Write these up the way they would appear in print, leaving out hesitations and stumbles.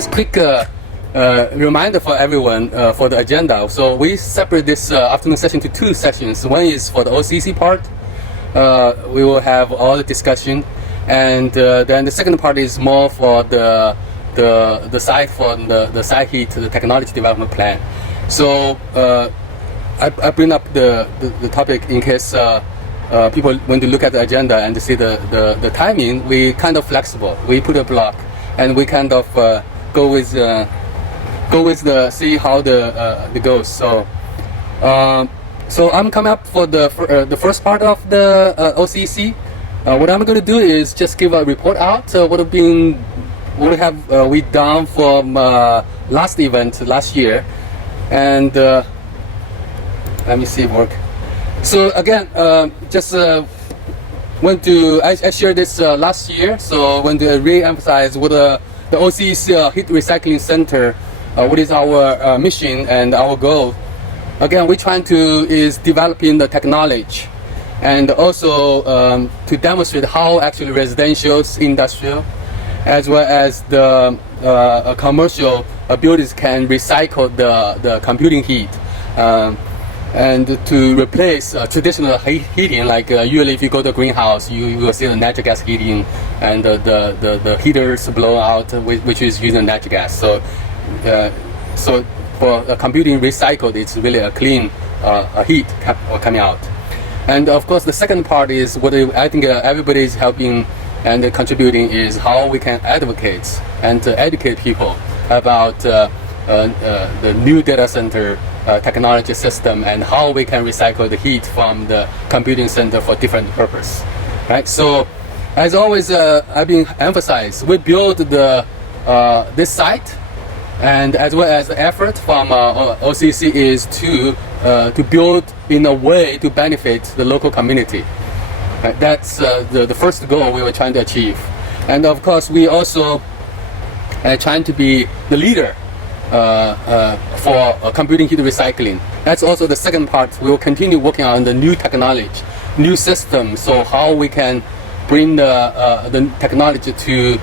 Just quick reminder for everyone for the agenda. So we separate this afternoon session to two sessions. One is for the OCC part. We will have all the discussion, and then the second part is more for the site for the site heat, the technology development plan. So I bring up the topic in case people want to look at the agenda and see the timing. We kind of flexible. We put a block, and we kind of go with the see how the goes. So I'm coming up for the first part of the OCC. What I'm going to do is just give a report out. What have we done from last event last year, and let me see it work. So again, just want to I shared this last year. So want to re-emphasize what the OCC Heat Recycling Center, what is our mission and our goal. Again, we're trying to is developing the technology, and also to demonstrate how actually residential, industrial, as well as the commercial buildings can recycle the computing heat, and to replace traditional heating. Like usually, if you go to a greenhouse, you will see the natural gas heating, and the heaters blow out, which is using natural gas. So for computing recycled, it's really a clean heat coming out. And of course, the second part is what I think everybody is helping and contributing is how we can advocate and educate people about the new data center technology system and how we can recycle the heat from the computing center for different purpose, right? So, as always, I've been emphasized, we build this site, and as well as the effort from OCC is to build in a way to benefit the local community. Right? That's the first goal we were trying to achieve. And of course, we also trying to be the leader for computing heat recycling. That's also the second part. We will continue working on the new technology, new system. So how we can bring the technology to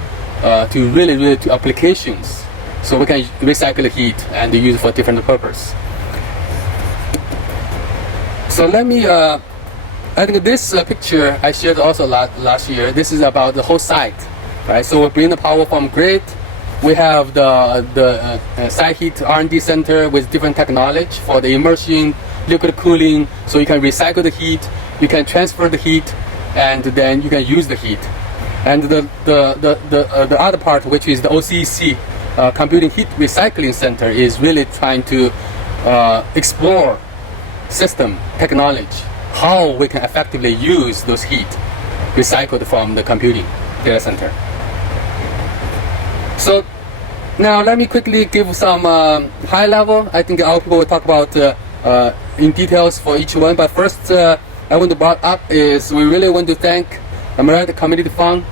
really to applications, so we can recycle the heat and use it for different purpose. So let me. I think this picture I shared also last year. This is about the whole site, right? So we bring the power from grid. We have the site heat R&D center with different technology for the immersion, liquid cooling. So you can recycle the heat, you can transfer the heat, and then you can use the heat. And the other part, which is the OCC Computing Heat Recycling Center, is really trying to explore system technology, how we can effectively use those heat recycled from the computing data center. So now let me quickly give some high level. I think our people will talk about in details for each one. But first, I want to bring up is we really want to thank American Community Fund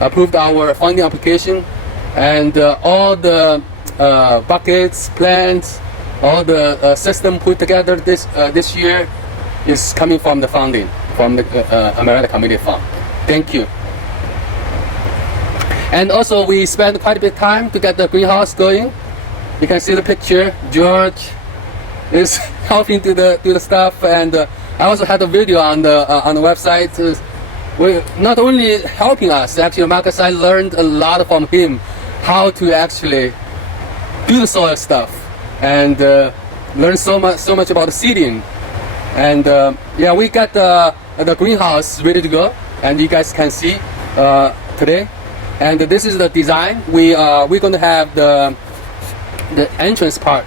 approved our funding application, and all the buckets, plans, all the system put together this year is coming from the funding from the American Community Fund. Thank you. And also we spent quite a bit of time to get the greenhouse going. You can see the picture. George is helping to the stuff, and I also had a video on the website. We not only helping us, actually Marcus, I learned a lot from him how to actually do the soil stuff, and learn so much about the seeding. And yeah, we got the greenhouse ready to go, and you guys can see today. And this is the design. We're going to have the entrance part.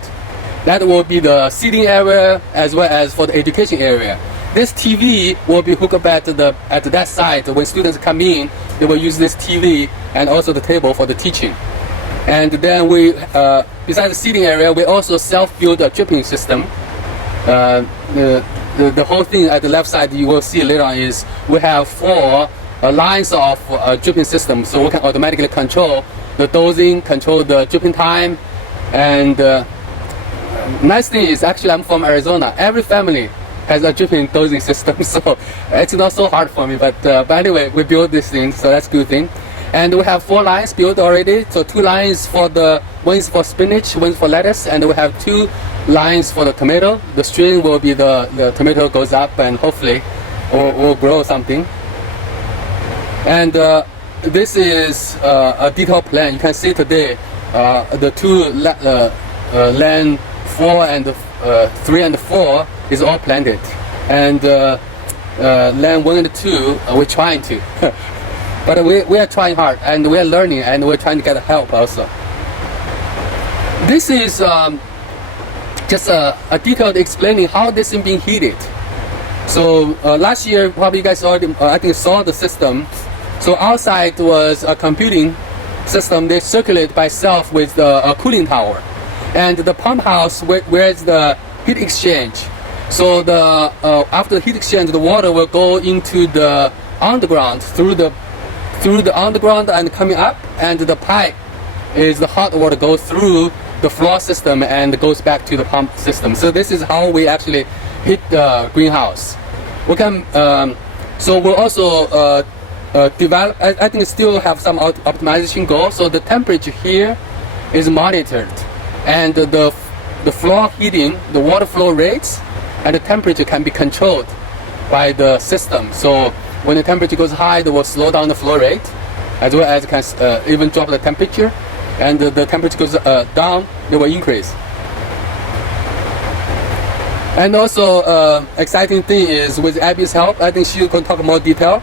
That will be the seating area as well as for the education area. This TV will be hooked up at that side. When students come in, they will use this TV and also the table for the teaching. And then we, besides the seating area, we also self-build a dripping system. The whole thing at the left side you will see later on is we have 4 lines of dripping system, so we can automatically control the dosing, control the dripping time. And nice thing is, actually I'm from Arizona. Every family has a dripping dosing system, so it's not so hard for me. But anyway, we build this thing, so that's a good thing. And we have 4 lines built already. So 2 lines for one is for spinach, one is for lettuce, and we have 2 lines for the tomato. The string will be the tomato goes up and hopefully will grow something. And this is a detailed plan. You can see today the 2 land 4 and 3 and 4 is all planted, and land 1 and 2 we're trying to. But we are trying hard, and we are learning, and we're trying to get help also. This is just a detailed explaining how this is being heated. So last year, probably you guys already, I think, saw the system. So outside was a computing system. They circulate by itself with a cooling tower, and the pump house where is the heat exchange. So the after the heat exchange, the water will go into the underground through the underground and coming up, and the pipe is the hot water goes through the floor system and goes back to the pump system. So this is how we actually heat the greenhouse. We can so we'll also develop. I think still have some optimization goals. So the temperature here is monitored, and the floor heating, the water flow rates, and the temperature can be controlled by the system. So when the temperature goes high, it will slow down the flow rate, as well as can even drop the temperature. And the temperature goes down, it will increase. And also, exciting thing is with Abby's help, I think she's going to talk more detail.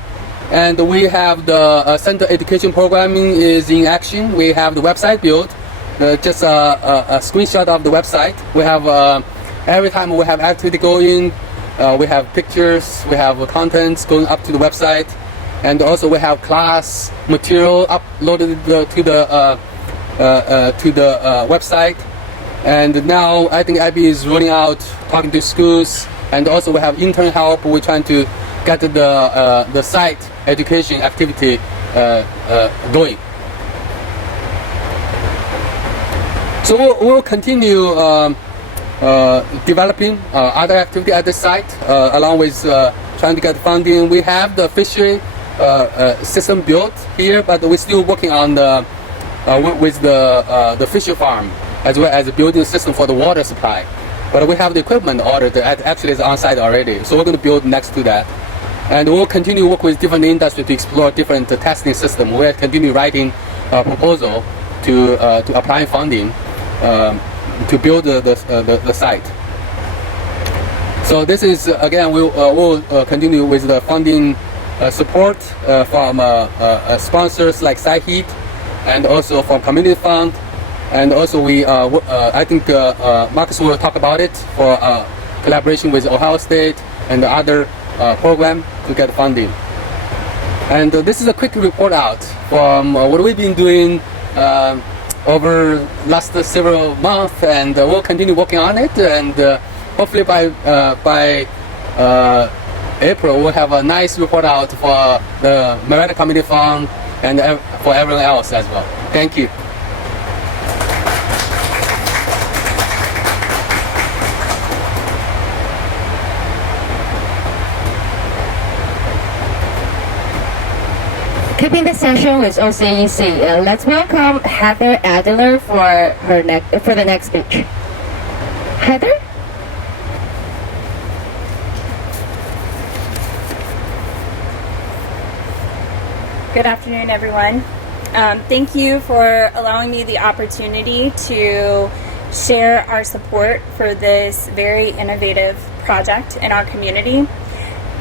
And we have the center education programming is in action. We have the website built, just a screenshot of the website. We have every time we have activity going, we have pictures, we have contents going up to the website, and also we have class material uploaded to the website. And now I think Abby is rolling out, talking to schools, and also we have intern help. We're trying to get the site education activity going. So we'll continue developing other activity at the site, along with trying to get funding. We have the fishery system built here, but we're still working on with the fishery farm, as well as building a system for the water supply. But we have the equipment ordered that actually is on site already, so we're going to build next to that. And we'll continue to work with different industry to explore different testing systems. We'll continue writing a proposal to apply funding to build the site. So this is, again, we'll continue with the funding support from sponsors like SciHeat, and also from Community Fund. And also we, I think Marcus will talk about it for collaboration with Ohio State and the other program to get funding. And this is a quick report out from what we've been doing over last several months, and we'll continue working on it. And hopefully by April we'll have a nice report out for the Marietta Community Fund and for everyone else as well. Thank you. Keeping the session with OCEC, let's welcome Heather Adler for the next speech. Heather? Good afternoon, everyone. Thank you for allowing me the opportunity to share our support for this very innovative project in our community.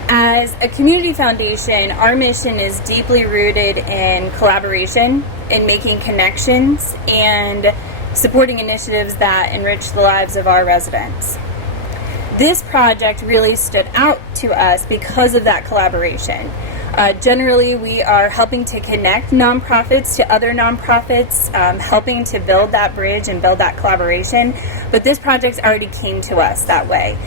As a community foundation, our mission is deeply rooted in collaboration, in making connections, and supporting initiatives that enrich the lives of our residents. This project really stood out to us because of that collaboration. Generally, we are helping to connect nonprofits to other nonprofits, helping to build that bridge and build that collaboration. But this project already came to us that way.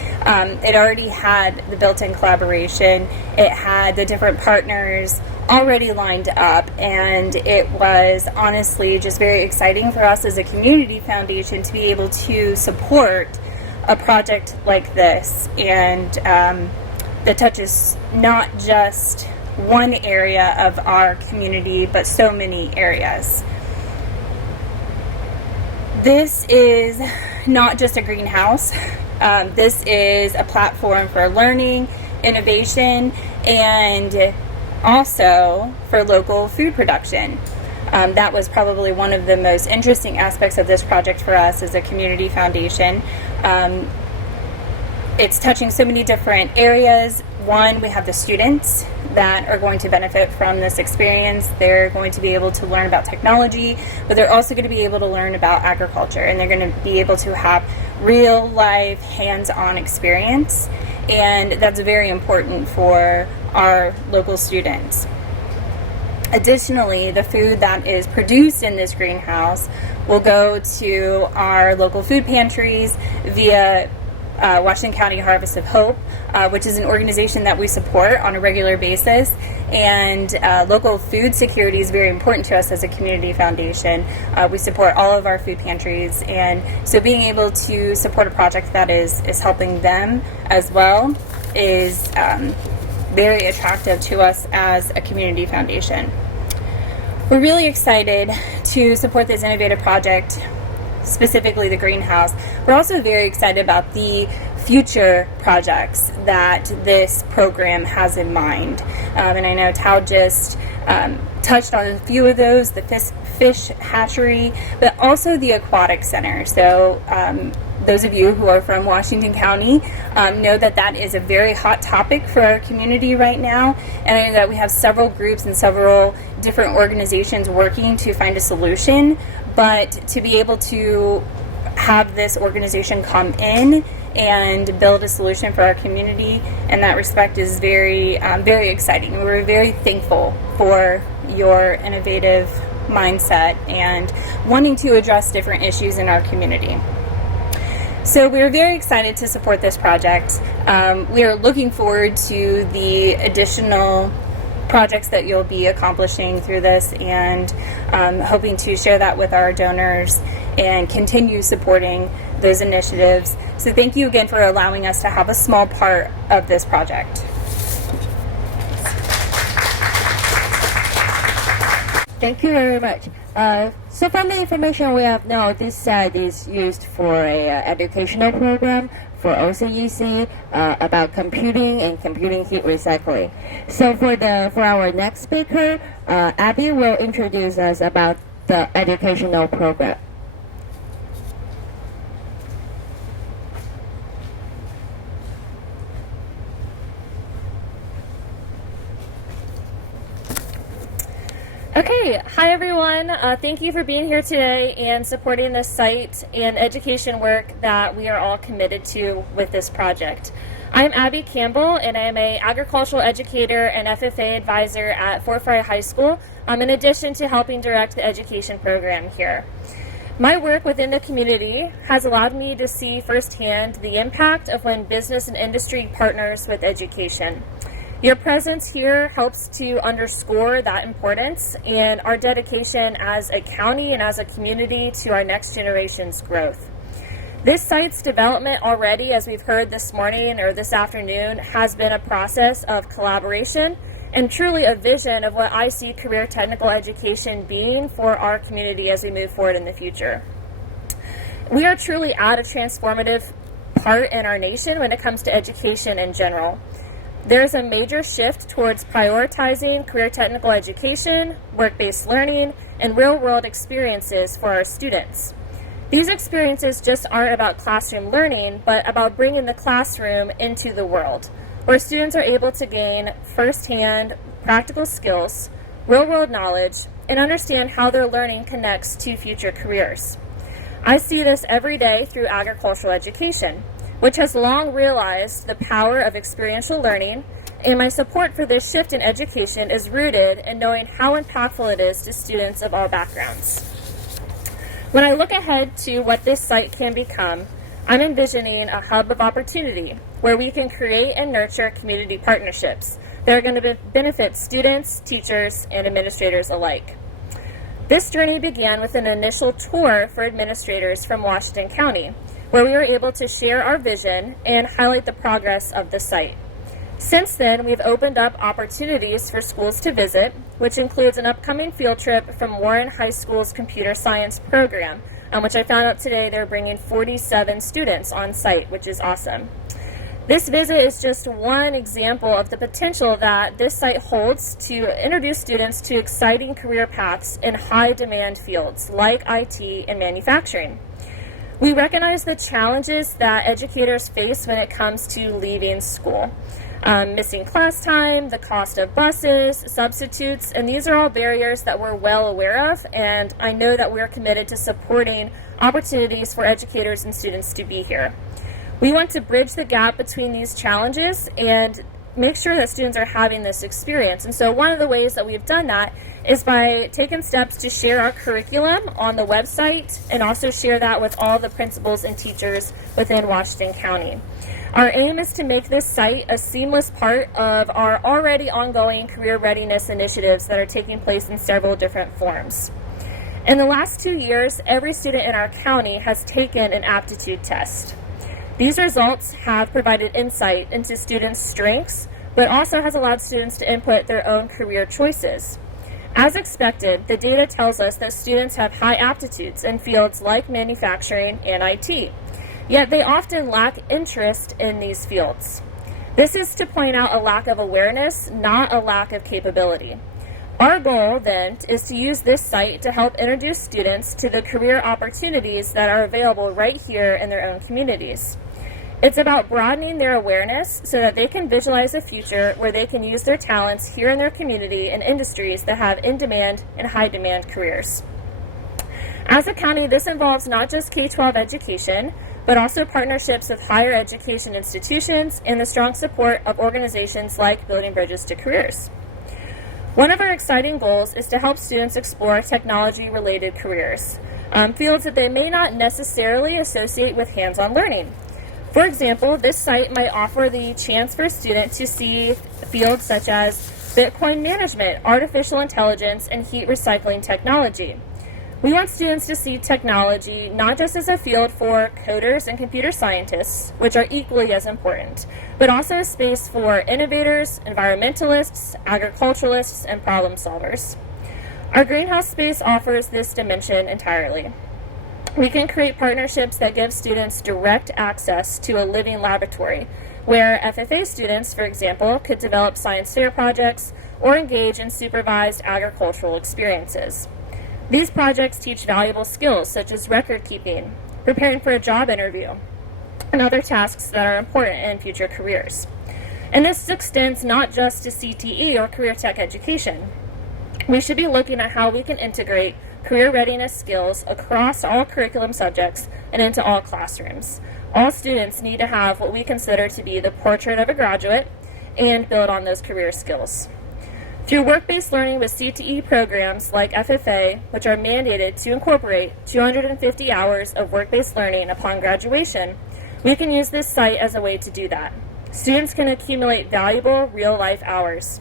It already had the built-in collaboration. It had the different partners already lined up, and it was honestly just very exciting for us as a community foundation to be able to support a project like this, and that touches not just one area of our community, but so many areas. This is not just a greenhouse. This is a platform for learning, innovation, and also for local food production. That was probably one of the most interesting aspects of this project for us as a community foundation. It's touching so many different areas. One, we have the students that are going to benefit from this experience. They're going to be able to learn about technology, but they're also going to be able to learn about agriculture, and they're going to be able to have real life hands-on experience, and that's very important for our local students. Additionally, the food that is produced in this greenhouse will go to our local food pantries via Washington County Harvest of Hope, which is an organization that we support on a regular basis. And local food security is very important to us as a community foundation. We support all of our food pantries, and so being able to support a project that is helping them as well is very attractive to us as a community foundation. We're really excited to support this innovative project, specifically the greenhouse. We're also very excited about the future projects that this program has in mind. And I know Tao just touched on a few of those, the fish hatchery, but also the aquatic center. So those of you who are from Washington County know that that is a very hot topic for our community right now. And I know that we have several groups and several different organizations working to find a solution. But to be able to have this organization come in and build a solution for our community in that respect is very, very exciting. We're very thankful for your innovative mindset and wanting to address different issues in our community. So we're very excited to support this project. We are looking forward to the additional projects that you'll be accomplishing through this, and hoping to share that with our donors and continue supporting those initiatives. So thank you again for allowing us to have a small part of this project. Thank you very much. So from the information we have now, this site is used for a educational program for OCEC about computing and computing heat recycling. So for our next speaker, Abby will introduce us about the educational program. Okay, hi everyone. Thank you for being here today and supporting this site and education work that we are all committed to with this project. I'm Abby Campbell, and I'm an agricultural educator and FFA advisor at Fort Frye High School, in addition to helping direct the education program here. My work within the community has allowed me to see firsthand the impact of when business and industry partners with education. Your presence here helps to underscore that importance and our dedication as a county and as a community to our next generation's growth. This site's development already, as we've heard this morning or this afternoon, has been a process of collaboration and truly a vision of what I see career technical education being for our community as we move forward in the future. We are truly at a transformative part in our nation when it comes to education in general. There's a major shift towards prioritizing career technical education, work-based learning, and real-world experiences for our students. These experiences just aren't about classroom learning, but about bringing the classroom into the world, where students are able to gain firsthand practical skills, real-world knowledge, and understand how their learning connects to future careers. I see this every day through agricultural education, which has long realized the power of experiential learning, and my support for this shift in education is rooted in knowing how impactful it is to students of all backgrounds. When I look ahead to what this site can become, I'm envisioning a hub of opportunity where we can create and nurture community partnerships that are going to benefit students, teachers, and administrators alike. This journey began with an initial tour for administrators from Washington County, where we were able to share our vision and highlight the progress of the site. Since then, we've opened up opportunities for schools to visit, which includes an upcoming field trip from Warren High School's computer science program, which I found out today they're bringing 47 students on site, which is awesome. This visit is just one example of the potential that this site holds to introduce students to exciting career paths in high-demand fields like IT and manufacturing. We recognize the challenges that educators face when it comes to leaving school. Missing class time, the cost of buses, substitutes, and these are all barriers that we're well aware of, and I know that we're committed to supporting opportunities for educators and students to be here. We want to bridge the gap between these challenges and make sure that students are having this experience. And so one of the ways that we've done that is by taking steps to share our curriculum on the website and also share that with all the principals and teachers within Washington County. Our aim is to make this site a seamless part of our already ongoing career readiness initiatives that are taking place in several different forms. In the last 2 years, every student in our county has taken an aptitude test. These results have provided insight into students' strengths, but also has allowed students to input their own career choices. As expected, the data tells us that students have high aptitudes in fields like manufacturing and IT, yet they often lack interest in these fields. This is to point out a lack of awareness, not a lack of capability. Our goal, then, is to use this site to help introduce students to the career opportunities that are available right here in their own communities. It's about broadening their awareness so that they can visualize a future where they can use their talents here in their community in industries that have in-demand and high-demand careers. As a county, this involves not just K-12 education, but also partnerships with higher education institutions and the strong support of organizations like Building Bridges to Careers. One of our exciting goals is to help students explore technology-related careers, fields that they may not necessarily associate with hands-on learning. For example, this site might offer the chance for a student to see fields such as Bitcoin management, artificial intelligence, and heat recycling technology. We want students to see technology not just as a field for coders and computer scientists, which are equally as important, but also a space for innovators, environmentalists, agriculturalists, and problem solvers. Our greenhouse space offers this dimension entirely. We can create partnerships that give students direct access to a living laboratory, where FFA students, for example, could develop science fair projects or engage in supervised agricultural experiences. These projects teach valuable skills such as record keeping, preparing for a job interview, and other tasks that are important in future careers. And this extends not just to CTE or career tech education. We should be looking at how we can integrate career readiness skills across all curriculum subjects and into all classrooms. All students need to have what we consider to be the portrait of a graduate and build on those career skills. Through work-based learning with CTE programs like FFA, which are mandated to incorporate 250 hours of work-based learning upon graduation, we can use this site as a way to do that. Students can accumulate valuable real-life hours,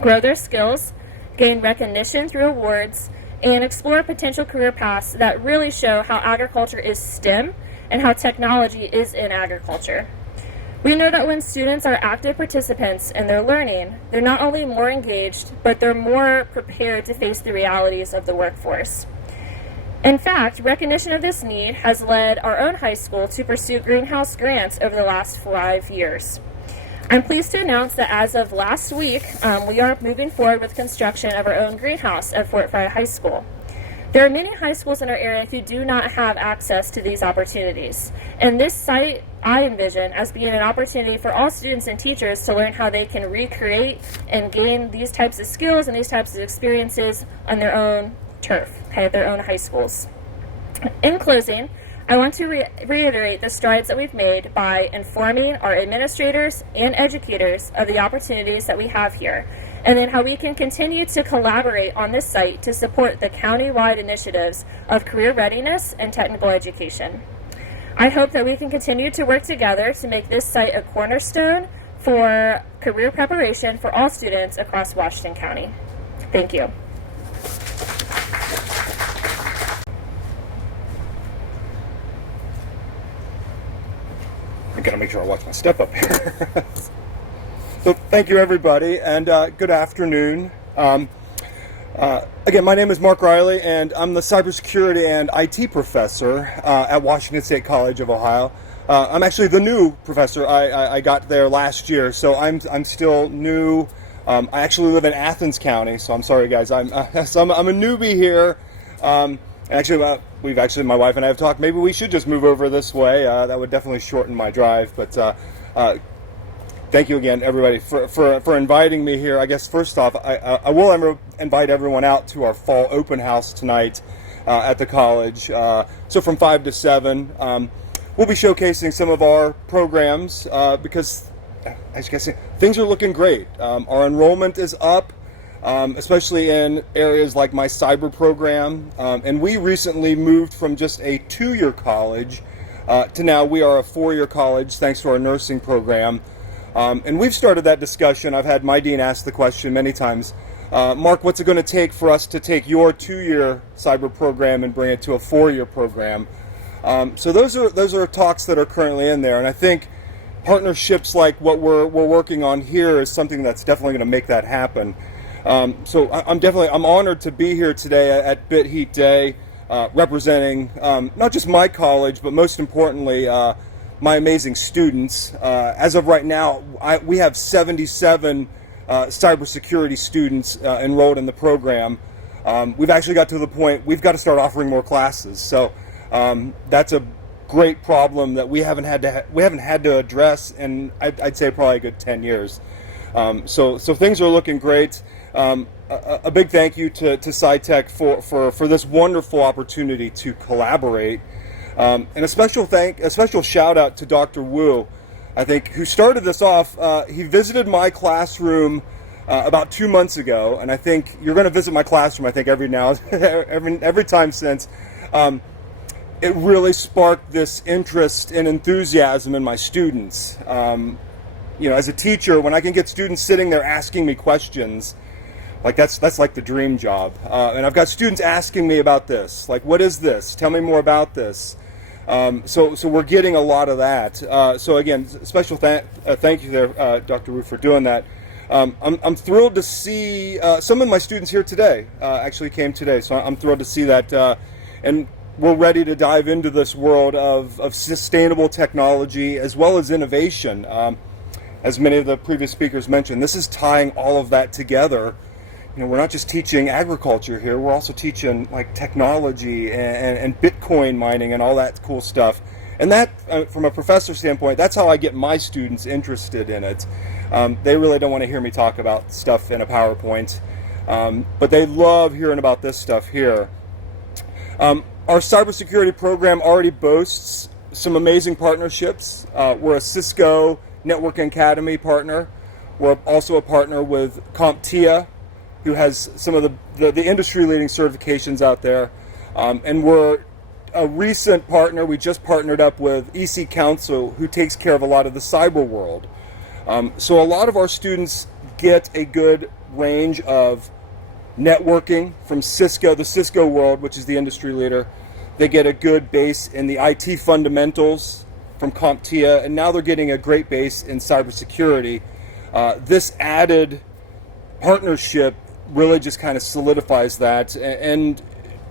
grow their skills, gain recognition through awards, and explore potential career paths that really show how agriculture is STEM and how technology is in agriculture. We know that when students are active participants in their learning, they're not only more engaged, but they're more prepared to face the realities of the workforce. In fact, recognition of this need has led our own high school to pursue greenhouse grants over the last 5 years. I'm pleased to announce that as of last week, we are moving forward with construction of our own greenhouse at Fort Frye High School. There are many high schools in our area who do not have access to these opportunities, and this site I envision as being an opportunity for all students and teachers to learn how they can recreate and gain these types of skills and these types of experiences on their own turf, their own high schools. In closing, I want to reiterate the strides that we've made by informing our administrators and educators of the opportunities that we have here, and then how we can continue to collaborate on this site to support the county-wide initiatives of career readiness and technical education. I hope that we can continue to work together to make this site a cornerstone for career preparation for all students across Washington County. Thank you. I gotta make sure I watch my step up here. So thank you, everybody, and good afternoon. Again, my name is Mark Riley, and I'm the cybersecurity and IT professor at Washington State College of Ohio. I'm actually the new professor. I got there last year, so I'm still new. I actually live in Athens County, so I'm sorry, guys. I'm a newbie here. Actually, my wife and I have talked. Maybe we should just move over this way. That would definitely shorten my drive, but. Thank you again, everybody, for inviting me here. I guess first off, I will invite everyone out to our fall open house tonight at the college. So from 5 to 7, we'll be showcasing some of our programs because, as you can see, things are looking great. Our enrollment is up, especially in areas like my cyber program. And we recently moved from just a 2-year college to now we are a 4-year college thanks to our nursing program. And we've started that discussion. I've had my dean ask the question many times, Mark, what's it going to take for us to take your 2-year cyber program and bring it to a 4-year program? So those are talks that are currently in there, and I think partnerships like what we're working on here is something that's definitely going to make that happen. So I'm honored to be here today at Bit Heat Day, representing not just my college, but most importantly, my amazing students. As of right now, we have 77 cybersecurity students enrolled in the program. We've actually got to the point we've got to start offering more classes. So that's a great problem that we haven't had to address in I'd say probably a good 10 years. So things are looking great. A big thank you to SciTech for this wonderful opportunity to collaborate. And a special shout out to Dr. Wu, I think, who started this off. He visited my classroom about 2 months ago, and I think you're going to visit my classroom. I think every time since. It really sparked this interest and enthusiasm in my students. As a teacher, when I can get students sitting there asking me questions, like that's like the dream job. And I've got students asking me about this, like, what is this? Tell me more about this. So we're getting a lot of that. So again, special thank you there, Dr. Wu, for doing that. I'm thrilled to see some of my students here today. Actually came today, so I'm thrilled to see that. And we're ready to dive into this world of sustainable technology as well as innovation. As many of the previous speakers mentioned, this is tying all of that together. We're not just teaching agriculture here, we're also teaching like technology and Bitcoin mining and all that cool stuff. And that, from a professor standpoint, that's how I get my students interested in it. They really don't want to hear me talk about stuff in a PowerPoint, but they love hearing about this stuff here. Our cybersecurity program already boasts some amazing partnerships. We're a Cisco Networking Academy partner. We're also a partner with CompTIA, who has some of the industry-leading certifications out there. And we're a recent partner. We just partnered up with EC Council, who takes care of a lot of the cyber world. So a lot of our students get a good range of networking from Cisco, the Cisco world, which is the industry leader. They get a good base in the IT fundamentals from CompTIA, and now they're getting a great base in cybersecurity. This added partnership really just kind of solidifies that, and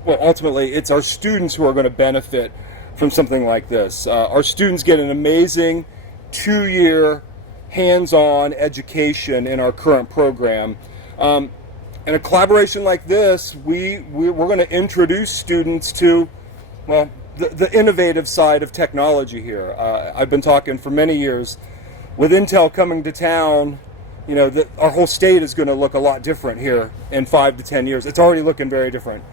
well, ultimately it's our students who are going to benefit from something like this. Our students get an amazing 2-year hands-on education in our current program. In a collaboration like this, we're going to introduce students to, well, the innovative side of technology here. I've been talking for many years, with Intel coming to town, our whole state is going to look a lot different here in 5 to 10 years. It's already looking very different.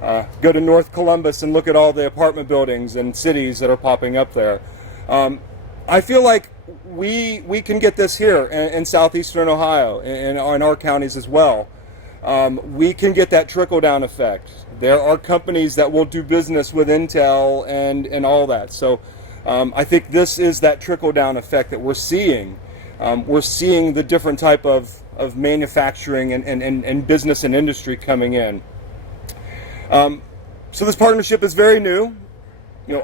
Go to North Columbus and look at all the apartment buildings and cities that are popping up there. I feel like we can get this here in southeastern Ohio, in our counties as well. We can get that trickle-down effect. There are companies that will do business with Intel and all that. So I think this is that trickle-down effect that we're seeing. We're seeing the different type of manufacturing and business and industry coming in. So this partnership is very new.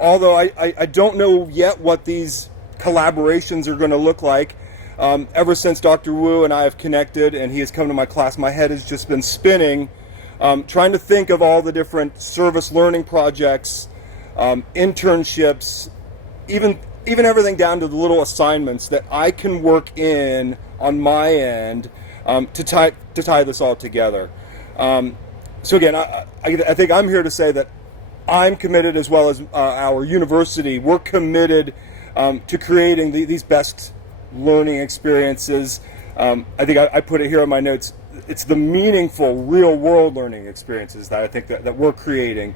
Although I don't know yet what these collaborations are going to look like, Ever since Dr. Wu and I have connected and he has come to my class, my head has just been spinning, trying to think of all the different service learning projects, internships, even everything down to the little assignments that I can work in on my end to tie this all together. So again, I think I'm here to say that I'm committed, as well as our university. We're committed to creating these best learning experiences. I think I put it here in my notes. It's the meaningful, real-world learning experiences that I think that we're creating.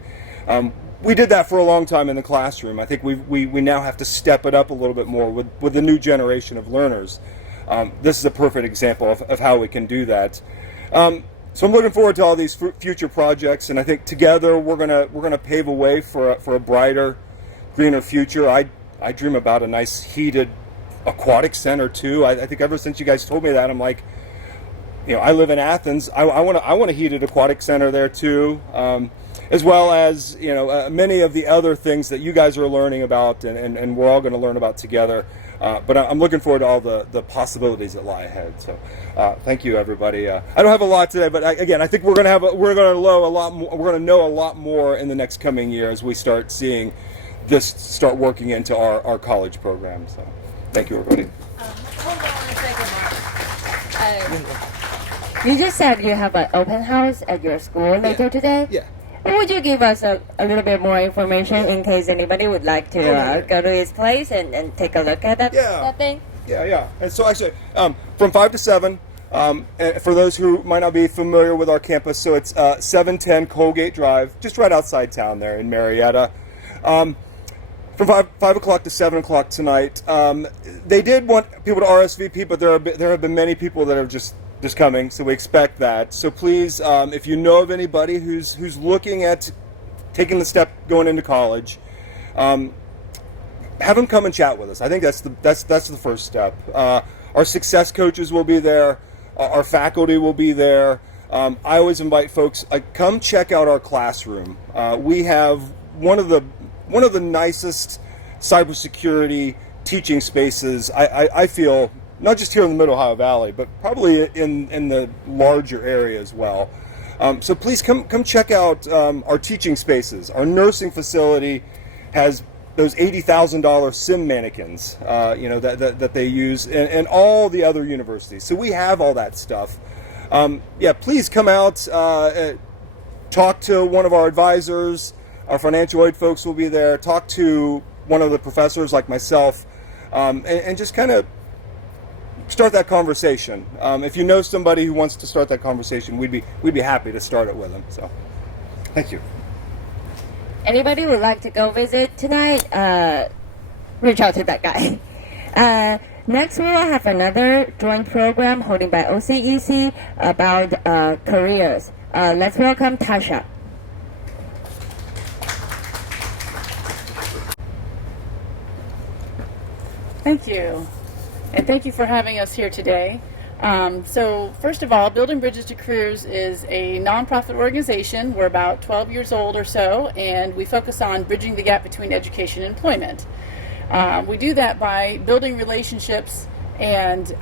We did that for a long time in the classroom. I think we now have to step it up a little bit more with the new generation of learners. This is a perfect example of how we can do that. So I'm looking forward to all these future projects, and I think together we're gonna pave a way for a brighter, greener future. I dream about a nice heated aquatic center too. I think ever since you guys told me that, I'm like, I live in Athens. I want a heated aquatic center there too, as well as many of the other things that you guys are learning about, and we're all going to learn about together. But I'm looking forward to all the possibilities that lie ahead. So, thank you, everybody. I don't have a lot today, but again, I think we're going to know a lot more in the next coming year as we start seeing this start working into our college program. So, thank you, everybody. Hold on a second, Mark. You just said you have an open house at your school later today? Yeah. Would you give us a little bit more information in case anybody would like to go to his place and take a look at that thing? Yeah. And so actually, from 5 to 7, and for those who might not be familiar with our campus, so it's 710 Colgate Drive, just right outside town there in Marietta. From 5 o'clock to 7 o'clock tonight. They did want people to RSVP, but there have been many people that are just coming, so we expect that. So please, if you know of anybody who's looking at taking the step going into college, have them come and chat with us. I think that's the first step. Our success coaches will be there. Our faculty will be there. I always invite folks, come check out our classroom. We have one of the nicest cybersecurity teaching spaces, I feel, not just here in the Mid-Ohio Valley, but probably in the larger area as well. So please come check out our teaching spaces. Our nursing facility has those $80,000 sim mannequins, that they use, and all the other universities. So we have all that stuff. Please come out, talk to one of our advisors. Our financial aid folks will be there. Talk to one of the professors like myself, and just kind of start that conversation. If you know somebody who wants to start that conversation, we'd be happy to start it with them. So, thank you. Anybody would like to go visit tonight? Reach out to that guy. Next, we will have another joint program holding by OCEC about careers. Let's welcome Tasha. Thank you. And thank you for having us here today. So first of all, Building Bridges to Careers is a nonprofit organization. We're about 12 years old or so, and we focus on bridging the gap between education and employment. We do that by building relationships and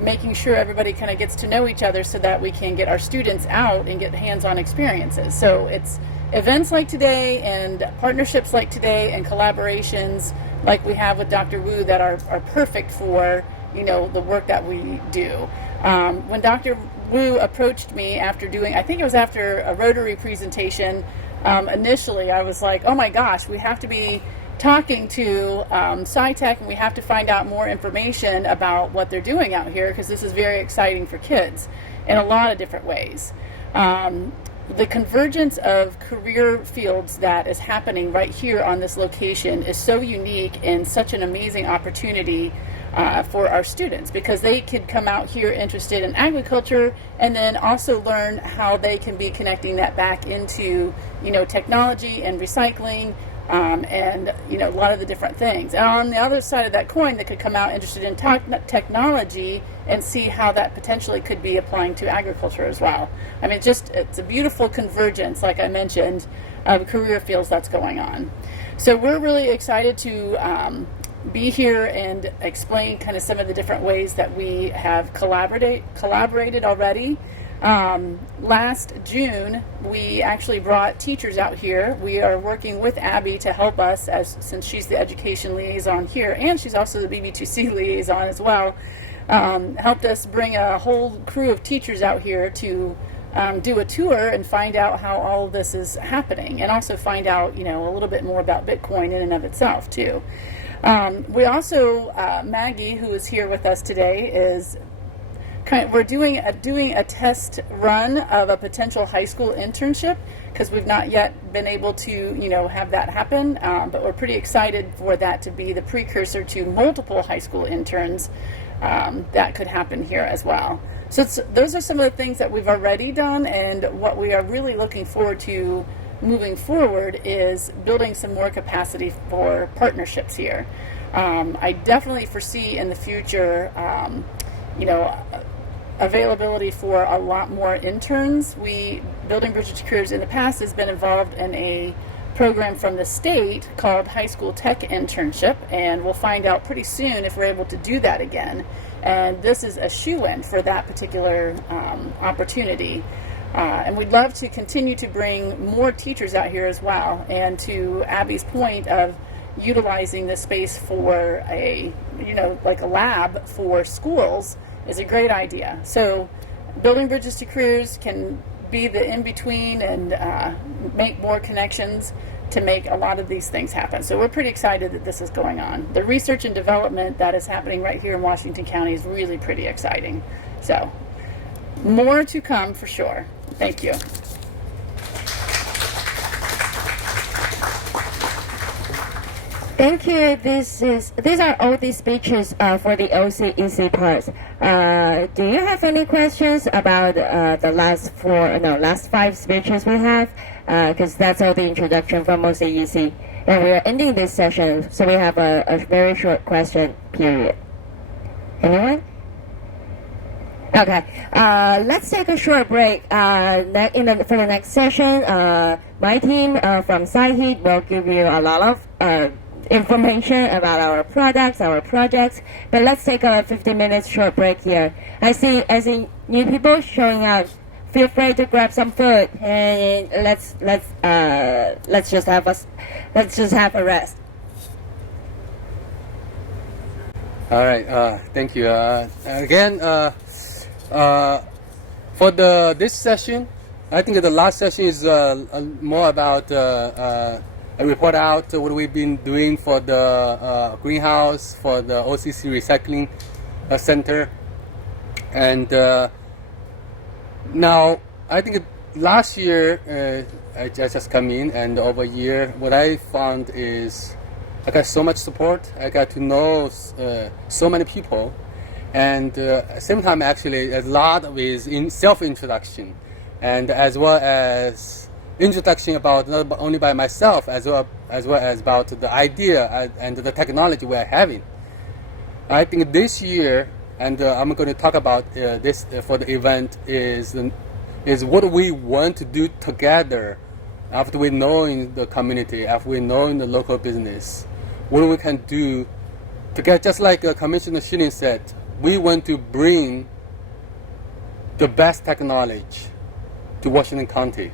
making sure everybody kind of gets to know each other so that we can get our students out and get hands-on experiences. So it's events like today and partnerships like today and collaborations like we have with Dr. Wu that are perfect for the work that we do. When Dr. Wu approached me after I think it was after a Rotary presentation, initially I was like, oh my gosh, we have to be talking to SciTech, and we have to find out more information about what they're doing out here, because this is very exciting for kids in a lot of different ways. The convergence of career fields that is happening right here on this location is so unique and such an amazing opportunity for our students, because they could come out here interested in agriculture and then also learn how they can be connecting that back into technology and recycling, and a lot of the different things. And on the other side of that coin, they could come out interested in technology and see how that potentially could be applying to agriculture as well. I mean, it's a beautiful convergence, like I mentioned, of career fields that's going on. So we're really excited to be here and explain kind of some of the different ways that we have collaborated already. Last June, we actually brought teachers out here. We are working with Abby to help us, since she's the education liaison here, and she's also the BB2C liaison as well. Helped us bring a whole crew of teachers out here to do a tour and find out how all of this is happening, and also find out, a little bit more about Bitcoin in and of itself too. We also, Maggie, who is here with us today, is we're doing a test run of a potential high school internship, because we've not yet been able to have that happen, but we're pretty excited for that to be the precursor to multiple high school interns that could happen here as well. So those are some of the things that we've already done, and what we are really looking forward to moving forward is building some more capacity for partnerships here. I definitely foresee in the future, availability for a lot more interns. Building Bridges to Careers in the past has been involved in a program from the state called High School Tech Internship, and we'll find out pretty soon if we're able to do that again. And this is a shoe-in for that particular opportunity. And we'd love to continue to bring more teachers out here as well. And to Abby's point of utilizing this space for like a lab for schools is a great idea. So Building Bridges to Careers can be the in-between and make more connections to make a lot of these things happen. So we're pretty excited that this is going on. The research and development that is happening right here in Washington County is really pretty exciting. So more to come for sure. Thank you. Thank you. These are all the speeches for the OCEC parts. Do you have any questions about the last 5 speeches we have? Because that's all the introduction from OCEC, and we are ending this session, so we have a very short question period. Anyone? Okay. Let's take a short break. For the next session, my team from SciHeat will give you a lot of information about our products, our projects. But let's take a 15 minutes short break here. I see new people showing up. Feel free to grab some food, and let's just have a rest. All right. Thank you. Again, for this session, I think the last session is more about a report out what we've been doing for the greenhouse, for the OCC Recycling Center, and now I think last year I just come in, and over a year, what I found is I got so much support. I got to know so many people, and at the same time, actually, a lot of is in self-introduction, and as well as introduction about not only by myself, as well as about the idea and the technology we are having. I think this year, and I'm going to talk about this for the event, is what we want to do together after we know in the community, after we know in the local business, what we can do together. Just like Commissioner Schilling said, we want to bring the best technology to Washington County.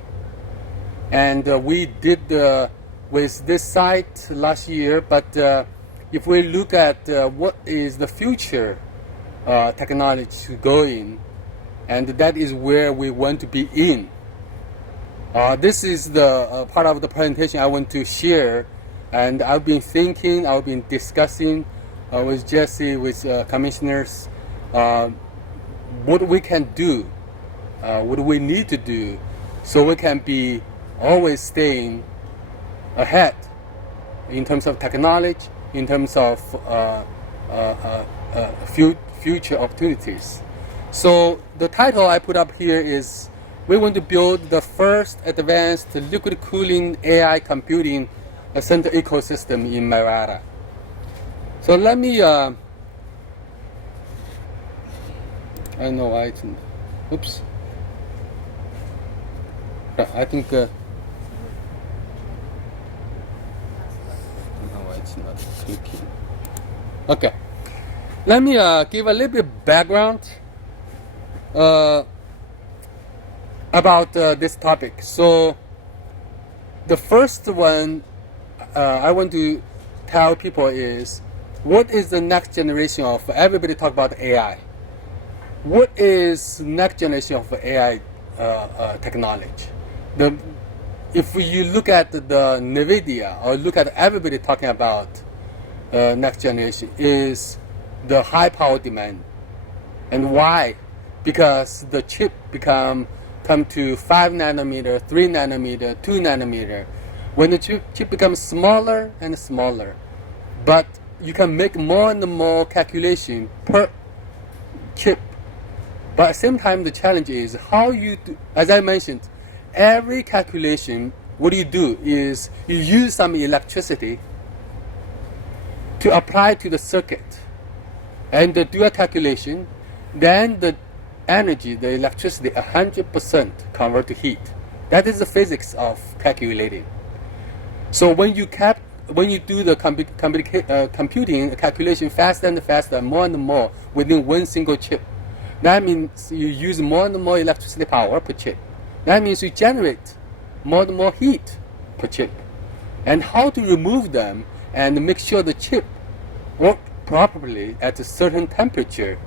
And we did with this site last year, but if we look at what is the future technology going, and that is where we want to be in. This is the part of the presentation I want to share, and I've been thinking, I've been discussing with Jesse, with commissioners, what we can do, what we need to do, so we can be always staying ahead in terms of technology, in terms of future opportunities. So the title I put up here is, we want to build the first advanced liquid cooling AI computing center ecosystem in Marietta. So let me, I don't know why it's, oops. I think, I don't know why it's not clicking. Okay. Let me give a little bit background about this topic. So the first one I want to tell people is, what is the next generation of, everybody talk about AI. What is next generation of AI technology? If you look at the NVIDIA or look at everybody talking about next generation, is the high power demand. And why? Because the chip come to 5 nanometer, 3 nanometer, 2 nanometer. When the chip becomes smaller and smaller, but you can make more and more calculation per chip. But at the same time, the challenge is how you do, as I mentioned, every calculation, what you do is you use some electricity to apply to the circuit and do a calculation, then the energy, the electricity, 100% convert to heat. That is the physics of calculating. So when you do the computing calculation faster and faster, more and more within one single chip, that means you use more and more electricity power per chip. That means you generate more and more heat per chip. And how to remove them and make sure the chip work properly at a certain temperature,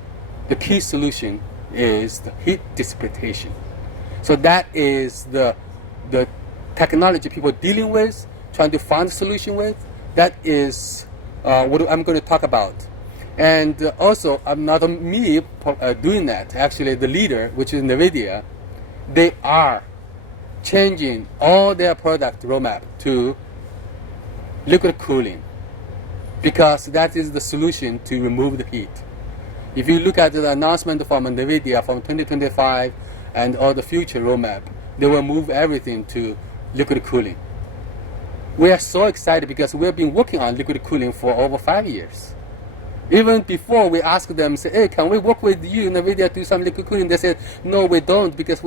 the key solution is the heat dissipation. So that is the technology people dealing with, trying to find a solution with. That is what I'm going to talk about. And also, I'm not me doing that. Actually, the leader, which is NVIDIA, they are changing all their product roadmap to liquid cooling, because that is the solution to remove the heat. If you look at the announcement from NVIDIA from 2025 and all the future roadmap, they will move everything to liquid cooling. We are so excited because we have been working on liquid cooling for over 5 years. Even before we asked them, say, hey, can we work with you, NVIDIA, do some liquid cooling? They said, no, we don't, because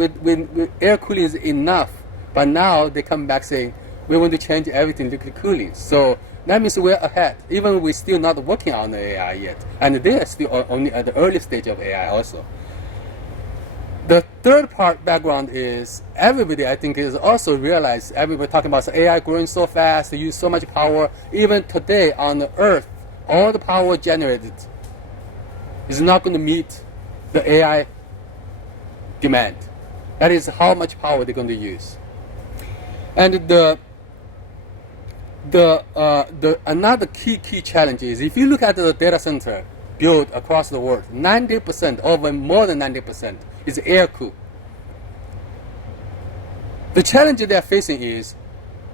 air cooling is enough. But now they come back saying, we want to change everything liquid cooling. So that means we're ahead, even we're still not working on the AI yet. And they are still only at the early stage of AI also. The third part background is everybody, I think, is also realized, everybody talking about AI growing so fast, they use so much power. Even today on the Earth, all the power generated is not going to meet the AI demand. That is how much power they're going to use. And another key challenge is, if you look at the data center built across the world, 90%, over more than 90%, is air cooled. The challenge they're facing is,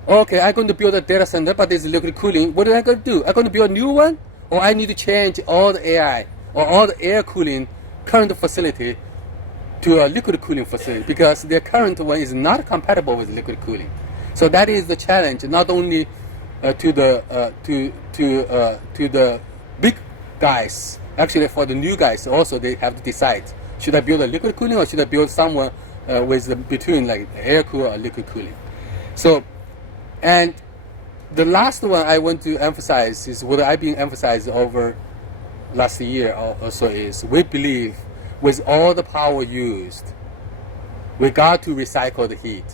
okay, I'm going to build a data center, but it's liquid cooling. What am I going to do? I'm going to build a new one? Or I need to change all the AI or all the air cooling current facility to a liquid cooling facility, because their current one is not compatible with liquid cooling. So that is the challenge, not only to the big guys. Actually, for the new guys also, they have to decide, should I build a liquid cooling or should I build someone with between like air cool or liquid cooling? So, and the last one I want to emphasize is what I've been emphasizing over last year also is, we believe with all the power used, we got to recycle the heat,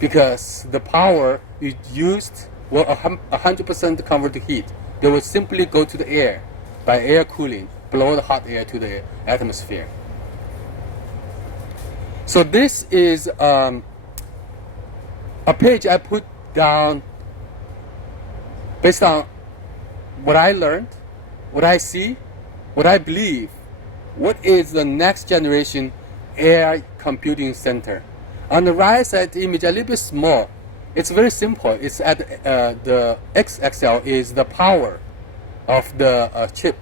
because the power you used will 100% convert to heat. They will simply go to the air by air cooling, blow the hot air to the atmosphere. So this is a page I put down based on what I learned, what I see, what I believe. What is the next generation AI computing center? On the right side image, a little bit small. It's very simple. It's at the x-axis is the power of the chip,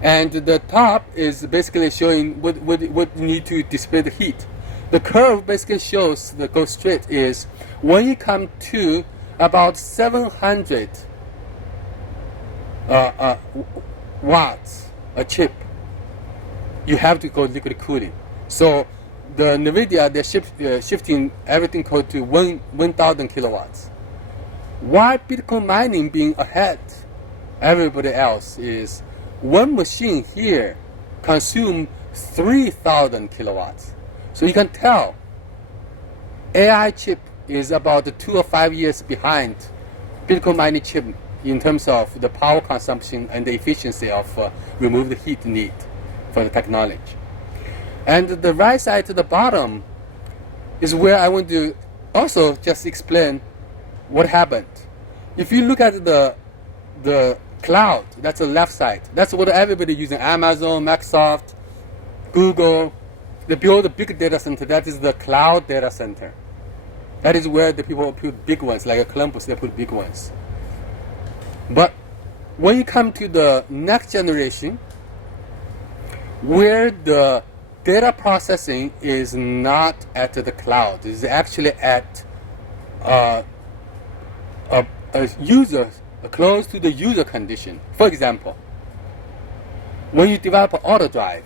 and the top is basically showing what you need to display the heat. The curve basically shows the go straight is when you come to about 700 watts a chip, you have to go liquid cooling. So the NVIDIA, they're shifting everything code to 1,000 kilowatts. Why Bitcoin mining being ahead everybody else is one machine here consume 3,000 kilowatts. So you can tell AI chip is about 2 or 5 years behind Bitcoin mining chip in terms of the power consumption and the efficiency of remove the heat need for the technology. And the right side to the bottom is where I want to also just explain what happened. If you look at the cloud, that's the left side. That's what everybody using, Amazon, Microsoft, Google. They build a big data center. That is the cloud data center. That is where the people put big ones, like Columbus, they put big ones. But when you come to the next generation, where the data processing is not at the cloud, it's actually at a user, close to the user condition. For example, when you develop an auto drive,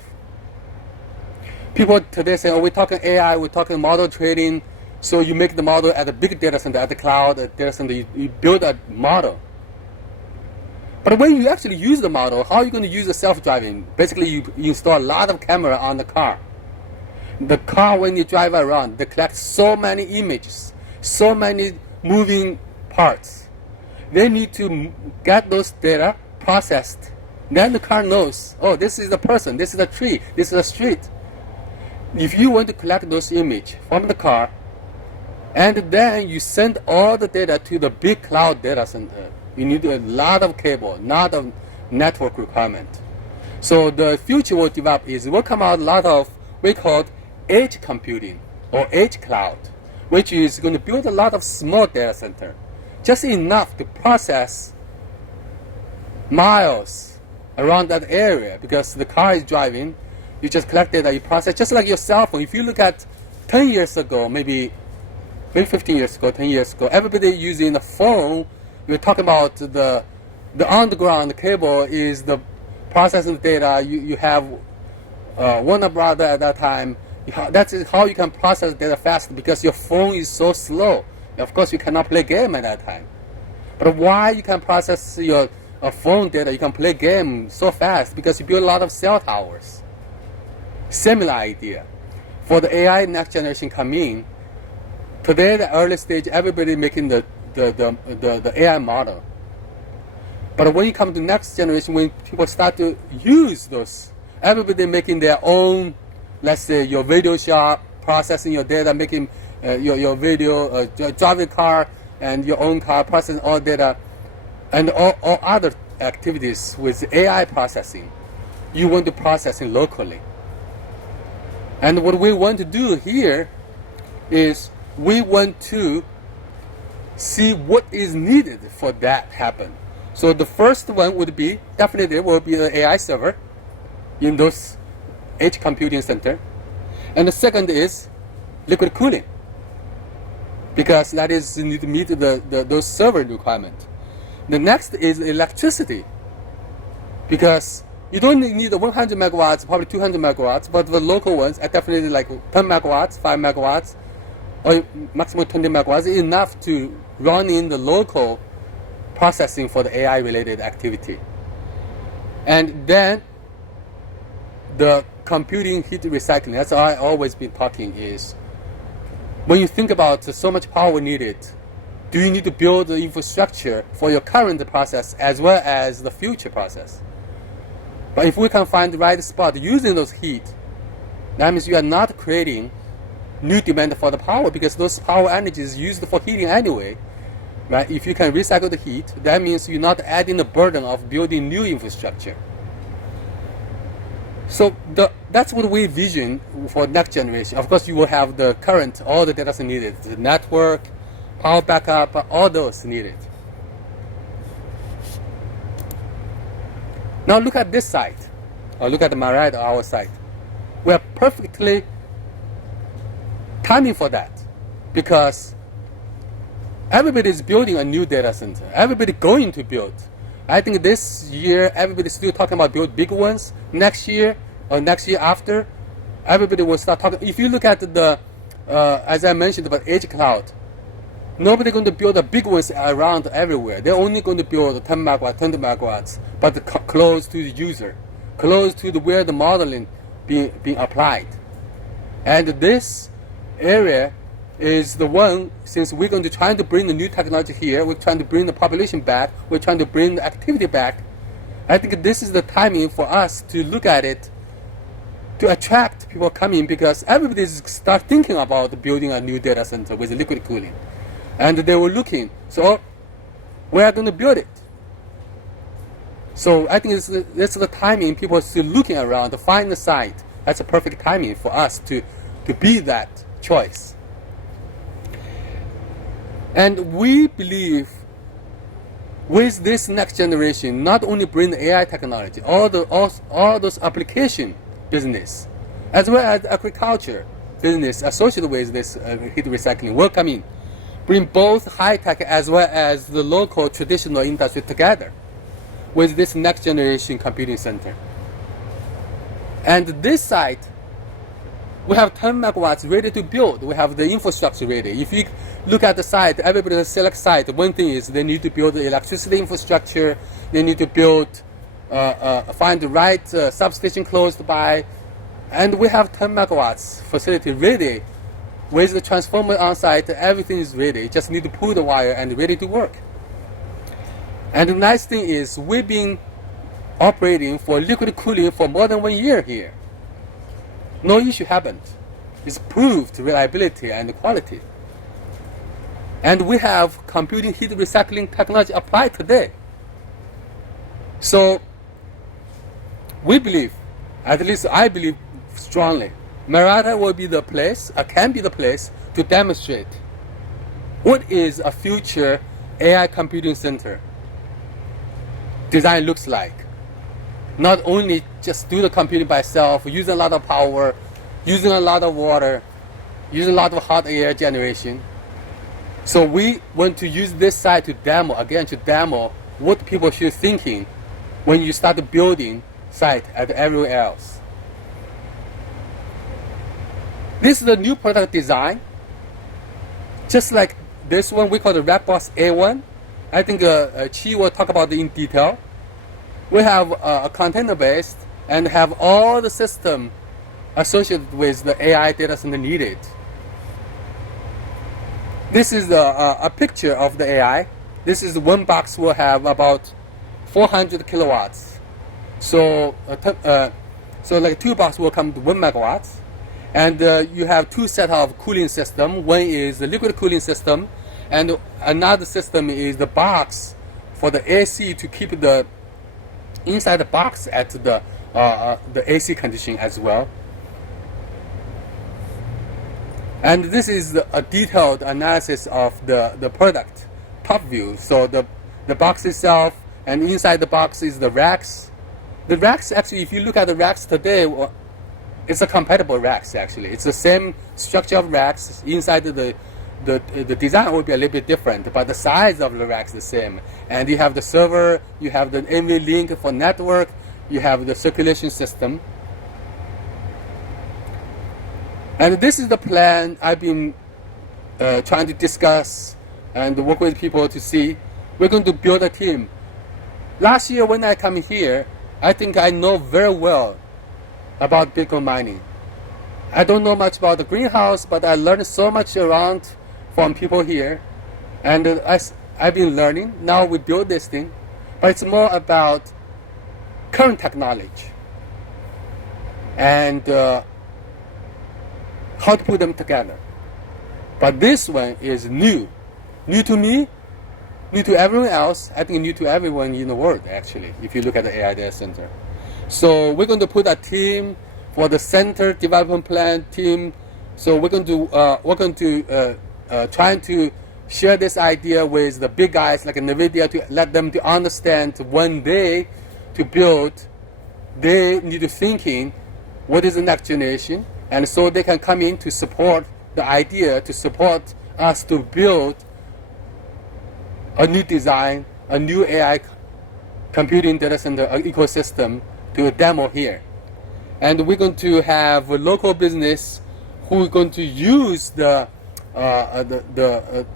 people today say, oh, we're talking AI, we're talking model training, so you make the model at a big data center, at the cloud, at data center, you build a model. But when you actually use the model, how are you going to use the self-driving? Basically, you install a lot of camera on the car. The car, when you drive around, they collect so many images, so many moving parts. They need to get those data processed. Then the car knows, oh, this is a person, this is a tree, this is a street. If you want to collect those images from the car, and then you send all the data to the big cloud data center, you need a lot of cable, not of network requirement. So the future will develop is will come out a lot of we call edge computing or edge cloud, which is going to build a lot of small data center, just enough to process miles around that area because the car is driving. You just collect data, you process, just like your cell phone. If you look at 10 years ago, maybe 15 years ago, 10 years ago, everybody using a phone. We're talking about the underground cable is the processing data. You have Warner Brother at that time. That is how you can process data fast because your phone is so slow. Of course, you cannot play game at that time. But why you can process your phone data, you can play game so fast because you build a lot of cell towers. Similar idea. For the AI next generation coming, today the early stage, everybody making the AI model. But when you come to next generation, when people start to use those, everybody making their own, let's say your video shop, processing your data, making your video, driving car and your own car, processing all data, and all other activities with AI processing, you want to process it locally. And what we want to do here is we want to see what is needed for that happen. So the first one would be, definitely will be the AI server in those edge computing center. And the second is liquid cooling, because that is need to meet those server requirements. The next is electricity, because you don't need 100 megawatts, probably 200 megawatts, but the local ones are definitely like 10 megawatts, 5 megawatts, or maximum 20 megawatts is enough to run in the local processing for the AI related activity. And then the computing heat recycling, that's all I always been talking is, when you think about so much power needed, do you need to build the infrastructure for your current process as well as the future process? But if we can find the right spot using those heat, that means you are not creating new demand for the power because those power energy is used for heating anyway, right? If you can recycle the heat, that means you're not adding the burden of building new infrastructure. So that's what we vision for next generation. Of course, you will have the current, all the data needed, the network, power backup, all those needed. Now look at this side, or look at my right, our side. We are perfectly timing for that because everybody is building a new data center. Everybody going to build. I think this year everybody's still talking about build big ones. Next year or next year after, everybody will start talking. If you look at the, as I mentioned about edge cloud, Nobody going to build the big ones around everywhere. They're only going to build 10 megawatts, 20 megawatts, but close to the user, close to where the modeling being applied. And this area is the one, since we're going to try to bring the new technology here, we're trying to bring the population back, we're trying to bring the activity back. I think this is the timing for us to look at it, to attract people coming, because everybody start thinking about building a new data center with liquid cooling. And they were looking, so we are going to build it. So I think this is the timing people are still looking around to find the site. That's a perfect timing for us to be that choice. And we believe with this next generation, not only bring the AI technology, all those application business, as well as agriculture business associated with this heat recycling will come in. Bring both high-tech as well as the local traditional industry together with this next generation computing center. And this site, we have 10 megawatts ready to build. We have the infrastructure ready. If you look at the site, everybody select site. One thing is they need to build the electricity infrastructure. They need to build, find the right substation close by. And we have 10 megawatts facility ready. With the transformer on site, everything is ready. You just need to pull the wire and ready to work. And the nice thing is we've been operating for liquid cooling for more than 1 year here. No issue happened. It's proved reliability and quality. And we have computing heat recycling technology applied today. So we believe, at least I believe strongly, Murata will be the place, can be the place to demonstrate what is a future AI computing center design looks like. Not only just do the computing by itself, using a lot of power, using a lot of water, using a lot of hot air generation. So we want to use this site to demo what people should thinking when you start building site at everywhere else. This is the new product design. Just like this one, we call the Rackbox A1. I think Chi will talk about it in detail. We have a container-based and have all the system associated with the AI data center needed. This is a picture of the AI. This is one box will have about 400 kilowatts. So, like 2 boxes will come to 1 megawatts. And you have 2 sets of cooling system. One is the liquid cooling system, and another system is the box for the AC to keep the inside the box at the AC condition as well. And this is a detailed analysis of the product top view. So the box itself, and inside the box is the racks. The racks, actually, if you look at the racks today, it's a compatible racks actually. It's the same structure of racks. Inside the design will be a little bit different, but the size of the racks is the same. And you have the server, you have the NVLink for network, you have the circulation system. And this is the plan I've been trying to discuss and work with people to see. We're going to build a team. Last year when I come here, I think I know very well about Bitcoin mining. I don't know much about the greenhouse, but I learned so much around from people here. And I've been learning. Now we build this thing. But it's more about current technology and how to put them together. But this one is new. New to me, new to everyone else. I think new to everyone in the world, actually, if you look at the AI data center. So we're going to put a team for the center development plan team. So we're going to try to share this idea with the big guys like NVIDIA to let them to understand one day to build. They need to thinking what is the next generation, and so they can come in to support the idea, to support us to build a new design, a new AI computing data center ecosystem to demo here. And we're going to have a local business who are going to use the the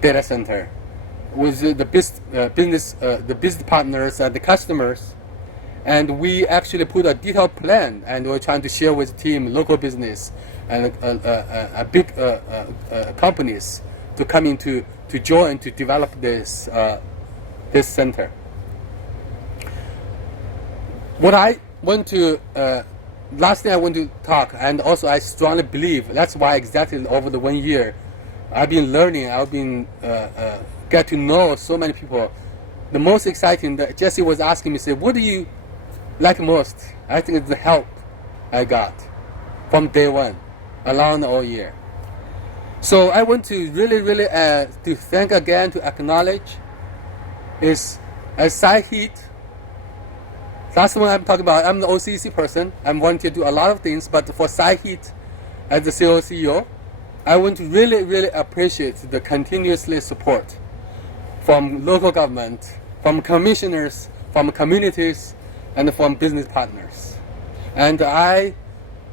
data center with the business partners and the customers, and we actually put a detailed plan, and we're trying to share with team, local business, and big companies to come in to join to develop this center. What I want to last thing I want to talk, and also I strongly believe that's why exactly over the 1 year I've been learning, I've been get to know so many people. The most exciting that Jesse was asking me, say, what do you like most? I think it's the help I got from day one along the whole year. So I want to really to thank again, to acknowledge is Site Heat. That's what I'm talking about. I'm the OCEC person. I'm wanting to do a lot of things, but for Site Heat as the CEO, I want to really appreciate the continuously support from local government, from commissioners, from communities, and from business partners. And I,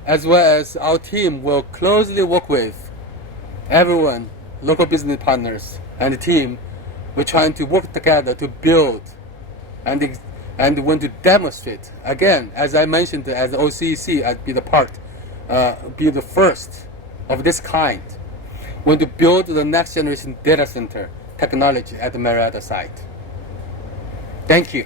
as well as our team, will closely work with everyone, local business partners and the team. We're trying to work together to build and want to demonstrate. Again, as I mentioned, as OCEC, I'd be the first of this kind. Want to build the next generation data center technology at the Marietta site. Thank you.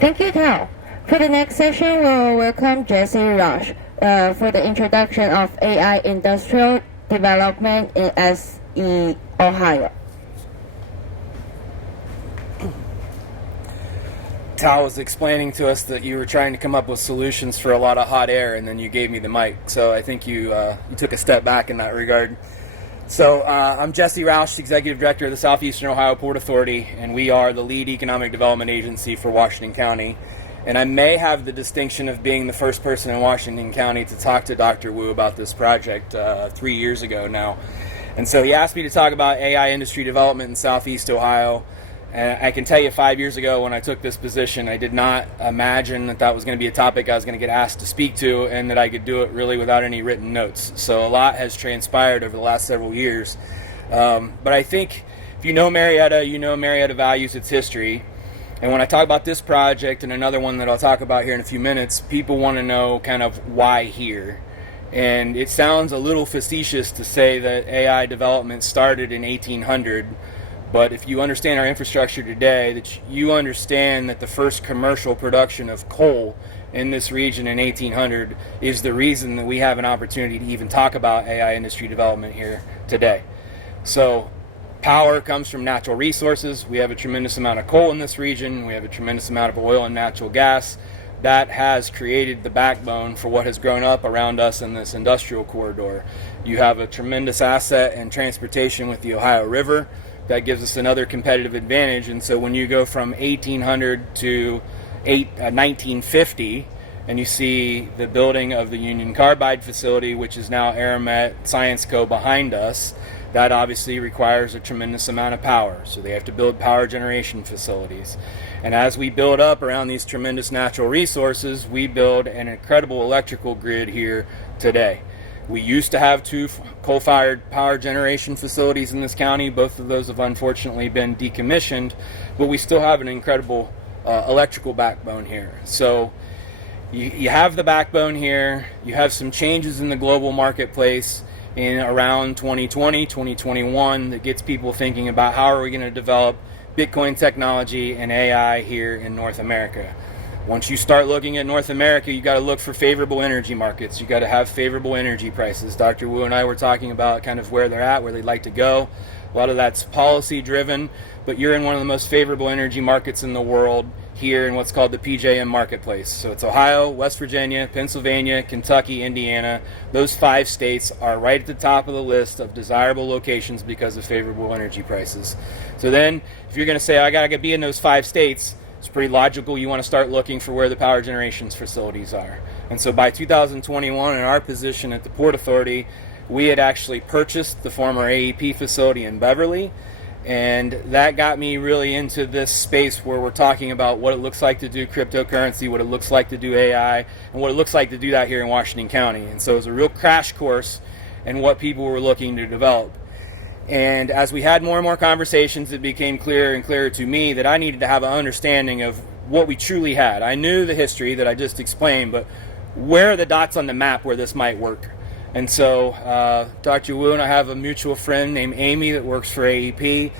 Thank you, Tao. For the next session, we'll welcome Jesse Rush for the introduction of AI industrial development in SE, Ohio. Tao was explaining to us that you were trying to come up with solutions for a lot of hot air, and then you gave me the mic. So I think you took a step back in that regard. So I'm Jesse Roush, Executive Director of the Southeastern Ohio Port Authority, and we are the lead economic development agency for Washington County. And I may have the distinction of being the first person in Washington County to talk to Dr. Wu about this project 3 years ago now. And so he asked me to talk about AI industry development in Southeast Ohio. And I can tell you 5 years ago when I took this position, I did not imagine that that was going to be a topic I was going to get asked to speak to, and that I could do it really without any written notes. So a lot has transpired over the last several years. But I think if you know Marietta values its history. And when I talk about this project and another one that I'll talk about here in a few minutes, people want to know kind of why here. And it sounds a little facetious to say that AI development started in 1800. But if you understand our infrastructure today, that you understand that the first commercial production of coal in this region in 1800 is the reason that we have an opportunity to even talk about AI industry development here today. So power comes from natural resources. We have a tremendous amount of coal in this region. We have a tremendous amount of oil and natural gas. That has created the backbone for what has grown up around us in this industrial corridor. You have a tremendous asset in transportation with the Ohio River. That gives us another competitive advantage. And so when you go from 1800 to 1950, and you see the building of the Union Carbide facility, which is now Aramet Science Co. behind us, that obviously requires a tremendous amount of power. So they have to build power generation facilities. And as we build up around these tremendous natural resources, we build an incredible electrical grid here today. We used to have 2 coal-fired power generation facilities in this county. Both of those have unfortunately been decommissioned, but we still have an incredible electrical backbone here. So you have the backbone here. You have some changes in the global marketplace in around 2020, 2021 that gets people thinking about how are we going to develop Bitcoin technology and AI here in North America. Once you start looking at North America, you got to look for favorable energy markets. You got to have favorable energy prices. Dr. Wu and I were talking about kind of where they're at, where they'd like to go. A lot of that's policy driven, but you're in one of the most favorable energy markets in the world here in what's called the PJM marketplace. So it's Ohio, West Virginia, Pennsylvania, Kentucky, Indiana. Those 5 states are right at the top of the list of desirable locations because of favorable energy prices. So then if you're going to say, I got to be in those 5 states, it's pretty logical you want to start looking for where the power generation facilities are. And so by 2021, in our position at the Port Authority, we had actually purchased the former AEP facility in Beverly, and that got me really into this space where we're talking about what it looks like to do cryptocurrency, what it looks like to do AI, and what it looks like to do that here in Washington County. And so it was a real crash course in what people were looking to develop. And as we had more and more conversations, it became clearer and clearer to me that I needed to have an understanding of what we truly had. I knew the history that I just explained, but where are the dots on the map where this might work? And so Dr. Wu and I have a mutual friend named Amy that works for AEP.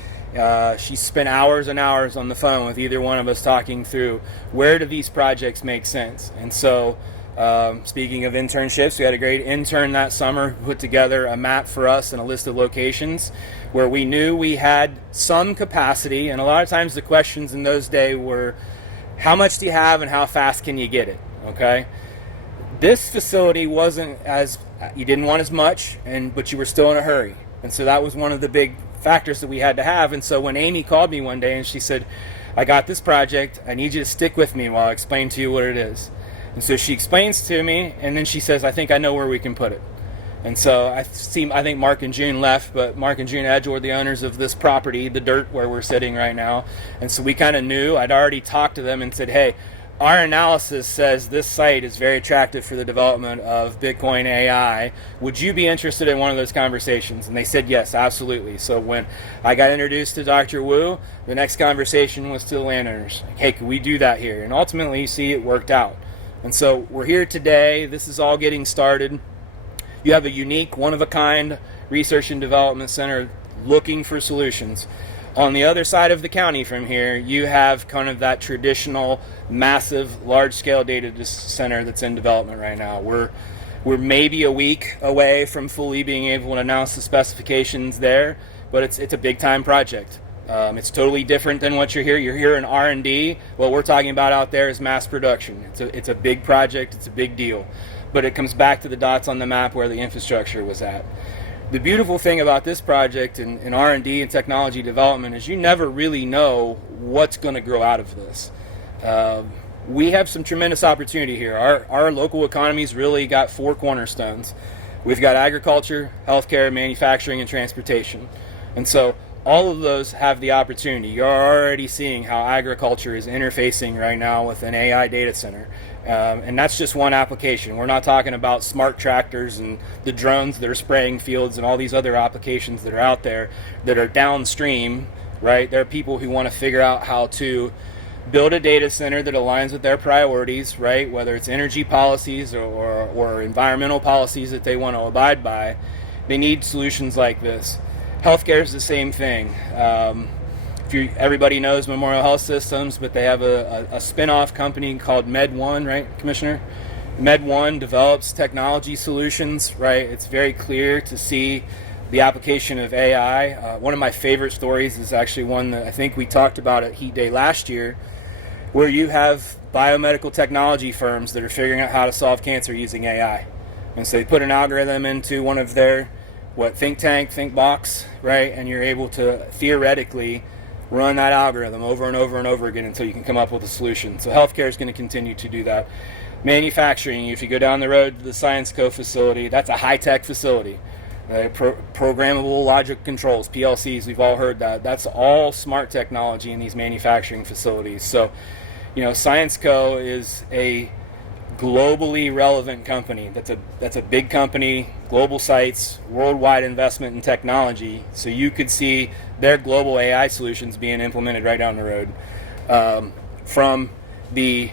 She spent hours and hours on the phone with either one of us talking through where do these projects make sense. And so speaking of internships, we had a great intern that summer who put together a map for us and a list of locations where we knew we had some capacity. And a lot of times the questions in those days were, how much do you have and how fast can you get it? Okay. This facility wasn't as, you didn't want as much, but you were still in a hurry. And so that was one of the big factors that we had to have. And so when Amy called me one day and she said, I got this project, I need you to stick with me while I explain to you what it is. And so she explains to me, and then she says, I think I know where we can put it. And so I think Mark and June left, but Mark and June Edge were the owners of this property, the dirt where we're sitting right now. And so we kind of knew, I'd already talked to them and said, hey, our analysis says this site is very attractive for the development of Bitcoin AI. Would you be interested in one of those conversations? And they said yes, absolutely. So when I got introduced to Dr. Wu, the next conversation was to the landowners. Hey, could we do that here? And ultimately, you see, it worked out. And so we're here today. This is all getting started. You have a unique, one-of-a-kind research and development center looking for solutions. On the other side of the county from here, you have kind of that traditional, massive, large-scale data center that's in development right now. We're maybe a week away from fully being able to announce the specifications there, but it's a big-time project. It's totally different than what you're here. You're here in R&D. What we're talking about out there is mass production. It's a big project. It's a big deal. But it comes back to the dots on the map where the infrastructure was at. The beautiful thing about this project and R&D and technology development is you never really know what's going to grow out of this. We have some tremendous opportunity here. Our local economy's really got four cornerstones. We've got agriculture, healthcare, manufacturing, and transportation. And so all of those have the opportunity. You're already seeing how agriculture is interfacing right now with an AI data center. And that's just one application. We're not talking about smart tractors and the drones that are spraying fields and all these other applications that are out there that are downstream, right? There are people who want to figure out how to build a data center that aligns with their priorities, right? Whether it's energy policies or environmental policies that they want to abide by, they need solutions like this. Healthcare is the same thing. Everybody knows Memorial Health Systems, but they have a spin-off company called MedOne, right, Commissioner? MedOne develops technology solutions, right? It's very clear to see the application of AI. One of my favorite stories is actually one that I think we talked about at Heat Day last year, where you have biomedical technology firms that are figuring out how to solve cancer using AI. And so they put an algorithm into one of their, think box, right? And you're able to theoretically run that algorithm over and over and over again until you can come up with a solution. So healthcare is going to continue to do that. Manufacturing, if you go down the road to the ScienceCo facility, that's a high-tech facility. Programmable logic controls, PLCs, we've all heard that. That's all smart technology in these manufacturing facilities. So, ScienceCo is a globally relevant company. That's a big company, global sites, worldwide investment in technology. So you could see their global AI solutions being implemented right down the road. From the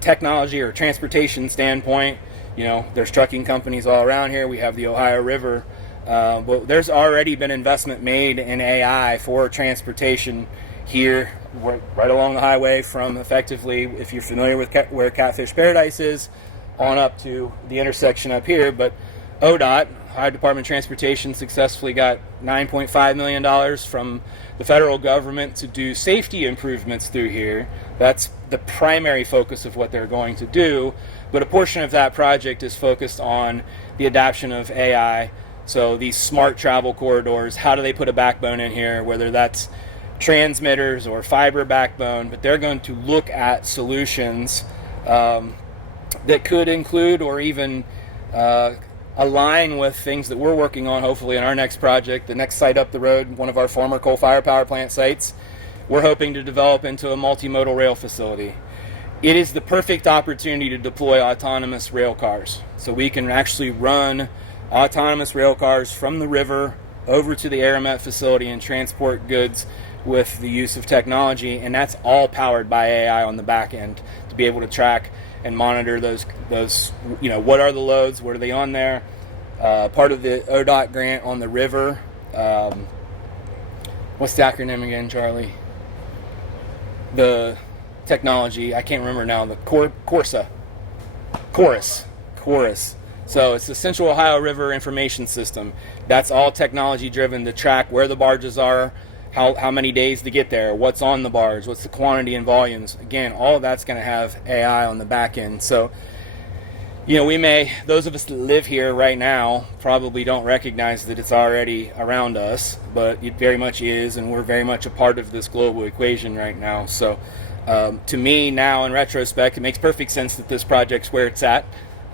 technology or transportation standpoint, there's trucking companies all around here. We have the Ohio River. But there's already been investment made in AI for transportation here, right along the highway from effectively, if you're familiar with where Catfish Paradise is, on up to the intersection up here. But ODOT, Ohio Department of Transportation, successfully got $9.5 million from the federal government to do safety improvements through here. That's the primary focus of what they're going to do. But a portion of that project is focused on the adoption of AI. So these smart travel corridors, how do they put a backbone in here, whether that's transmitters or fiber backbone, but they're going to look at solutions that could include or even align with things that we're working on, hopefully in our next project, the next site up the road, one of our former coal-fired power plant sites. We're hoping to develop into a multimodal rail facility. It is the perfect opportunity to deploy autonomous rail cars. So we can actually run autonomous rail cars from the river over to the Aramet facility and transport goods with the use of technology, and that's all powered by AI on the back end to be able to track and monitor those what are the loads, what are they on there. Part of the ODOT grant on the river, what's the acronym again, Charlie? The technology, I can't remember now, the Chorus. So it's the Central Ohio River Information System. That's all technology driven to track where the barges are, how many days to get there, what's on the barge, what's the quantity and volumes. Again, all of that's going to have AI on the back end. So, those of us that live here right now probably don't recognize that it's already around us, but it very much is, and we're very much a part of this global equation right now. So to me now, in retrospect, it makes perfect sense that this project's where it's at.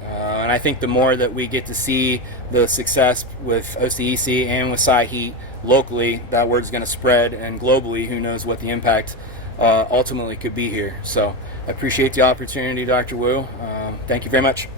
And I think the more that we get to see the success with OCEC and with SciHeat locally, that word's going to spread, and globally, who knows what the impact ultimately could be here. So I appreciate the opportunity, Dr. Wu. Thank you very much.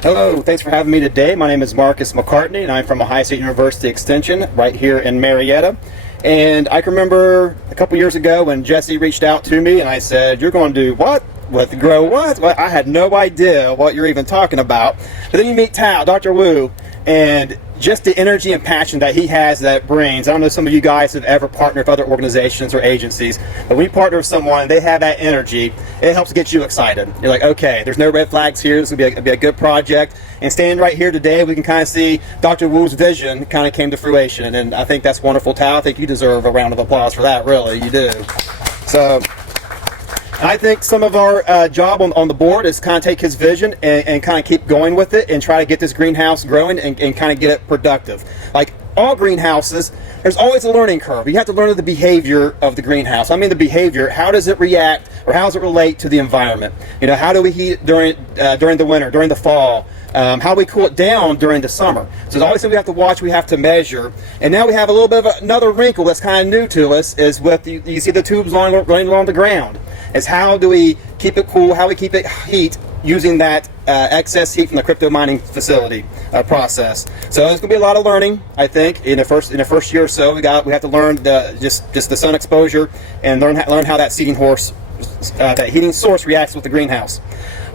Hello, thanks for having me today. My name is Marcus McCartney, and I'm from Ohio State University Extension right here in Marietta. And I can remember a couple years ago when Jesse reached out to me and I said, "You're going to do what? With grow what?" Well, I had no idea what you're even talking about. But then you meet Dr. Wu, and just the energy and passion that he has, that brings. I don't know if some of you guys have ever partnered with other organizations or agencies, but when you partner with someone, they have that energy, it helps get you excited. You're like, okay, there's no red flags here, this will be a good project. And standing right here today, we can kind of see Dr. Wu's vision kind of came to fruition, and I think that's wonderful, Tao. I think you deserve a round of applause for that, really, you do. So I think some of our job on the board is kind of take his vision and kind of keep going with it and try to get this greenhouse growing and kind of get it productive. Like all greenhouses, there's always a learning curve. You have to learn the behavior of the greenhouse. I mean the behavior, how does it react or how does it relate to the environment? How do we heat during the winter, during the fall? How do we cool it down during the summer? So there's always something we have to watch, we have to measure. And now we have a little bit of another wrinkle that's kind of new to us, is with, you see the tubes running along the ground. Is how do we keep it cool, how we keep it heat using that excess heat from the crypto mining facility process. So there's going to be a lot of learning, I think, in the first year or so. We have to learn just the sun exposure and learn how that that heating source reacts with the greenhouse.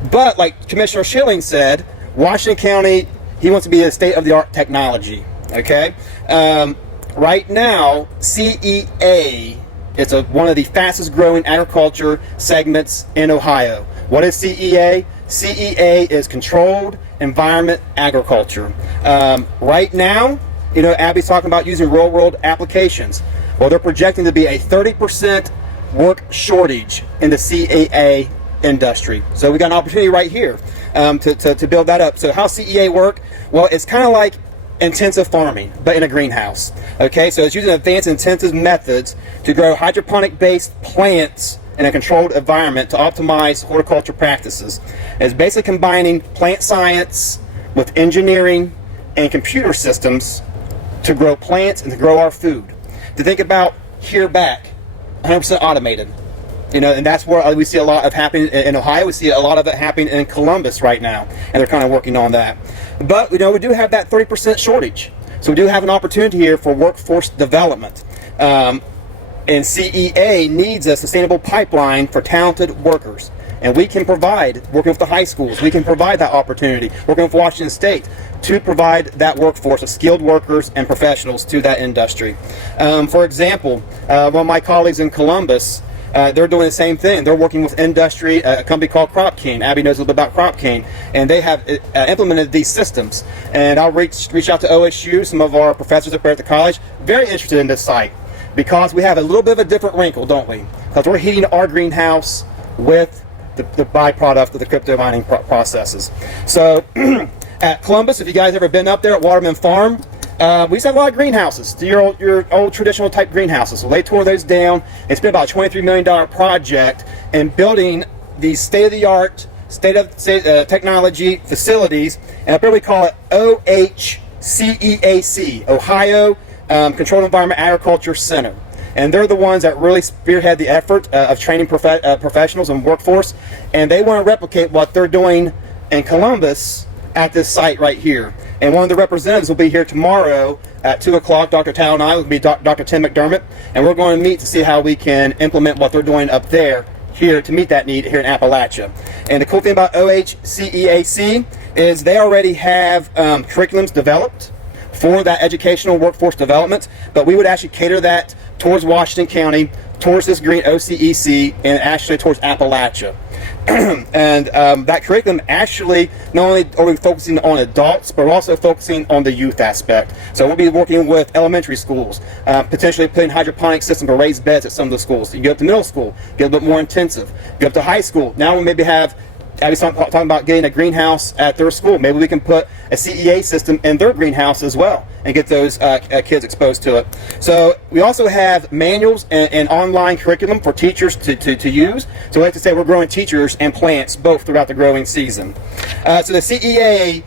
But like Commissioner Schilling said, Washington County, he wants to be a state-of-the-art technology. Okay, right now CEA. It's one of the fastest growing agriculture segments in Ohio. What is CEA? CEA is Controlled Environment Agriculture. Right now, Abby's talking about using real-world applications. Well, they're projecting to be a 30% work shortage in the CEA industry. So we got an opportunity right here to build that up. So how CEA work? Well, it's kind of like intensive farming, but in a greenhouse. Okay, so it's using advanced intensive methods to grow hydroponic-based plants in a controlled environment to optimize horticulture practices. It's basically combining plant science with engineering and computer systems to grow plants and to grow our food. To think about here back, 100% automated. And that's where we see a lot of happening in Ohio. We see a lot of it happening in Columbus right now, and they're kind of working on that. But we do have that 30% shortage, so we do have an opportunity here for workforce development. And CEA needs a sustainable pipeline for talented workers, and we can provide, working with the high schools, we can provide that opportunity, working with Washington State, to provide that workforce of skilled workers and professionals to that industry. For example, one of my colleagues in Columbus, they're doing the same thing. They're working with industry, a company called Crop King. Abby knows a little bit about Crop King, and they have implemented these systems. And I'll reach out to OSU, some of our professors up there at the college, very interested in this site, because we have a little bit of a different wrinkle, don't we? Because we're heating our greenhouse with the byproduct of the crypto mining processes. So at Columbus, if you guys ever been up there at Waterman Farm, we used to have a lot of greenhouses, your old traditional type greenhouses. So they tore those down. It's been about a $23 million project in building these state-of-the-art, technology facilities, and up here we call it OHCEAC, Ohio Controlled Environment Agriculture Center. And they're the ones that really spearhead the effort of training professionals and workforce, and they want to replicate what they're doing in Columbus at this site right here. And one of the representatives will be here tomorrow at 2 o'clock. Dr. Tao and I will be Dr. Tim McDermott, and we're going to meet to see how we can implement what they're doing up there here to meet that need here in Appalachia. And the cool thing about OHCEAC is they already have curriculums developed for that educational workforce development, but we would actually cater that towards Washington County, towards this green OCEC, and actually towards Appalachia. And that curriculum actually, not only are we focusing on adults, but we're also focusing on the youth aspect. So we'll be working with elementary schools, potentially putting hydroponic systems or raised beds at some of the schools. You go up to middle school, get a bit more intensive. Go up to high school. Now we maybe have Abby's talking about getting a greenhouse at their school. Maybe we can put a CEA system in their greenhouse as well and get those kids exposed to it. So we also have manuals and online curriculum for teachers to use. So we like to say we're growing teachers and plants both throughout the growing season. So the CEA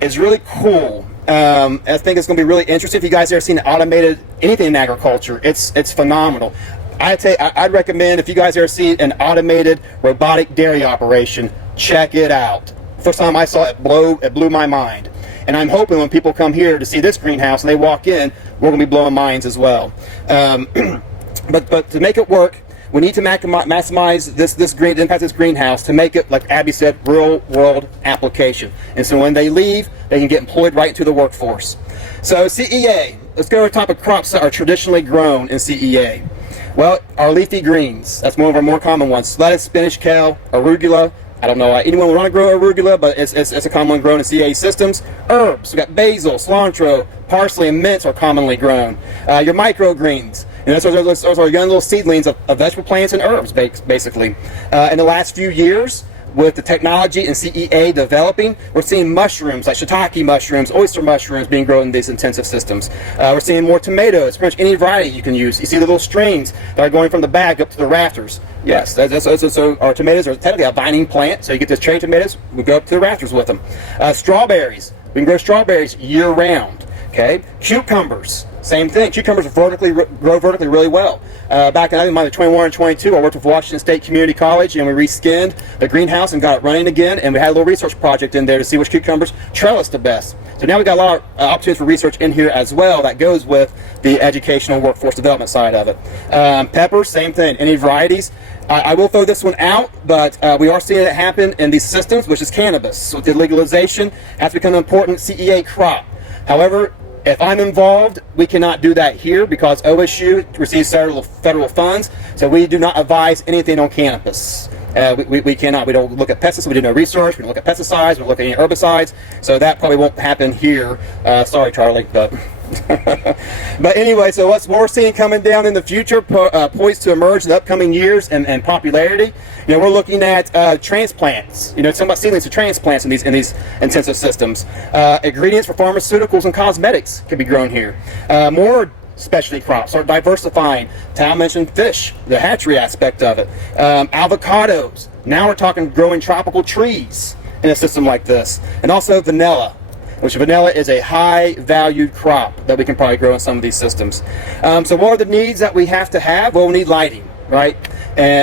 is really cool. I think it's going to be really interesting. If you guys ever seen automated anything in agriculture, it's phenomenal. I'd recommend, if you guys ever see an automated robotic dairy operation, check it out. First time I saw it, it blew my mind. And I'm hoping when people come here to see this greenhouse and they walk in, we're going to be blowing minds as well. But to make it work, we need to maximize the impact of this greenhouse to make it, like Abby said, real world application. And so when they leave, they can get employed right into the workforce. So CEA, let's go over the top of crops that are traditionally grown in CEA. Well, our leafy greens, that's one of our more common ones. Lettuce, spinach, kale, arugula. I don't know why anyone would want to grow arugula, but it's a common one grown in CEA systems. Herbs, we've got basil, cilantro, parsley, and mints are commonly grown. Your microgreens, and those are young little seedlings of vegetable plants and herbs, basically. In the last few years, with the technology and CEA developing, we're seeing mushrooms like shiitake mushrooms, oyster mushrooms being grown in these intensive systems. We're seeing more tomatoes, pretty much any variety you can use. You see the little strings that are going from the bag up to the rafters. Yes, so our tomatoes are technically a vining plant, so you get those cherry tomatoes, we go up to the rafters with them. Strawberries, we can grow strawberries year round. Okay, cucumbers, same thing. Cucumbers grow vertically really well. Back in 21 and 22, I worked with Washington State Community College, and we reskinned the greenhouse and got it running again. And we had a little research project in there to see which cucumbers trellis the best. So now we got a lot of opportunities for research in here as well. That goes with the educational workforce development side of it. Peppers, same thing. Any varieties? I will throw this one out, but we are seeing it happen in these systems, which is cannabis. So with the legalization, has become an important CEA crop. However, if I'm involved, we cannot do that here because OSU receives federal funds, so we do not advise anything on cannabis. We cannot. We don't look at pesticides. We do no research. We don't look at pesticides. We don't look at any herbicides. So that probably won't happen here. Sorry, Charlie, but but anyway. So what we're seeing coming down in the future, poised to emerge in the upcoming years and popularity. You know, we're looking at transplants. You know, some about seedlings to transplants in these intensive systems. Ingredients for pharmaceuticals and cosmetics can be grown here. More specialty crops are diversifying. Tao mentioned fish, the hatchery aspect of it. Avocados. Now we're talking growing tropical trees in a system like this. And also vanilla, which vanilla is a high valued crop that we can probably grow in some of these systems. So what are the needs that we have to have? Well, we need lighting, right?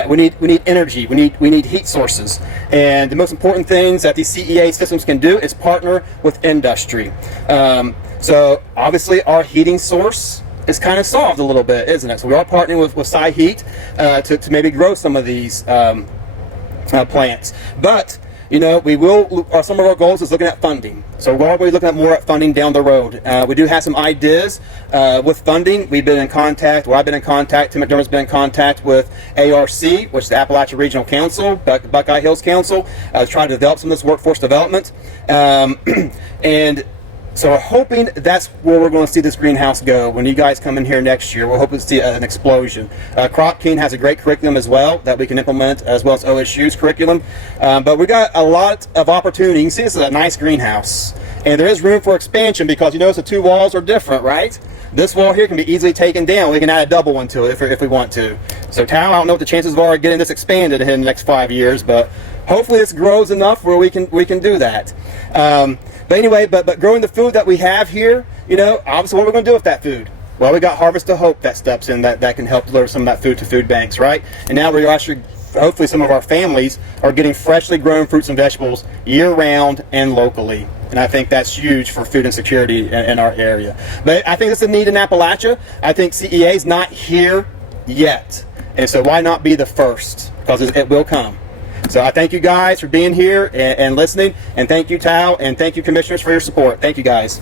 We need energy. We need heat sources. And the most important things that these CEA systems can do is partner with industry. So obviously our heating source is kind of solved a little bit, isn't it? So we are partnering with SciHeat to maybe grow some of these plants. But you know, we will. Some of our goals is looking at funding. So we're already looking at more at funding down the road. We do have some ideas with funding. We've been in contact. Well, I've been in contact. Tim McDermott's been in contact with ARC, which is the Appalachia Regional Council, Buckeye Hills Council, trying to develop some of this workforce development. And So we're hoping that's where we're going to see this greenhouse go when you guys come in here next year. We're hoping to see an explosion. Crop King has a great curriculum as well that we can implement, as well as OSU's curriculum. But we got a lot of opportunity. You can see this is a nice greenhouse. And there is room for expansion because you notice the two walls are different, right? This wall here can be easily taken down. We can add a double one to it if we want to. So Tal, I don't know what the chances are of getting this expanded in the next 5 years, but hopefully this grows enough where we can do that. But anyway, but growing the food that we have here, you know, obviously what are we going to do with that food? Well, we got Harvest of Hope that steps in that can help deliver some of that food to food banks, right? And now we're actually, hopefully some of our families are getting freshly grown fruits and vegetables year-round and locally. And I think that's huge for food insecurity in our area. But I think it's a need in Appalachia. I think CEA is not here yet. And so why not be the first? Because it will come. So I thank you guys for being here and listening. And thank you, Tal, and thank you, commissioners, for your support. Thank you, guys.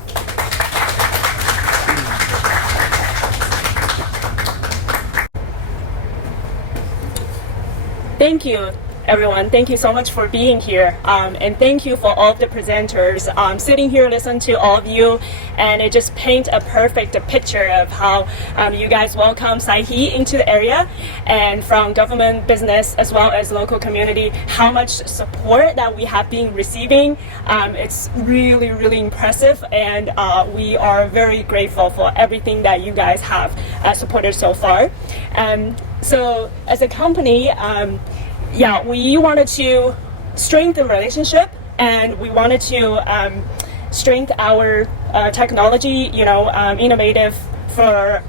Thank you, everyone. Thank you so much for being here. And thank you for all of the presenters. Sitting here, listen to all of you, and it just paints a perfect picture of how you guys welcome Saihe into the area, and from government, business, as well as local community, how much support that we have been receiving. It's really, really impressive, and we are very grateful for everything that you guys have supported so far. So as a company, we wanted to strengthen the relationship, and we wanted to strengthen our technology, innovative for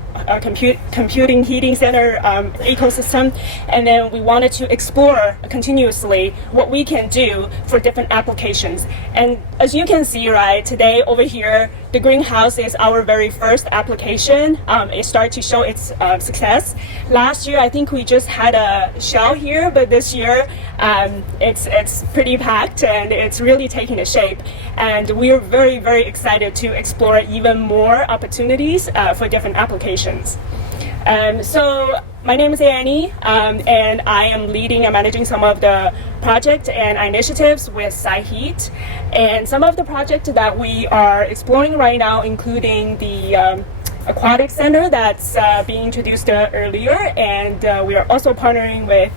computing heating center ecosystem, and then we wanted to explore continuously what we can do for different applications. And as you can see, right, today over here, the greenhouse is our very first application. It started to show its success. Last year, I think we just had a shell here, but this year it's pretty packed and it's really taking a shape. And we are very, very excited to explore even more opportunities for different applications. So my name is Annie, and I am leading and managing some of the projects and initiatives with Saihe. And some of the projects that we are exploring right now, including the aquatic center that's being introduced earlier, and we are also partnering with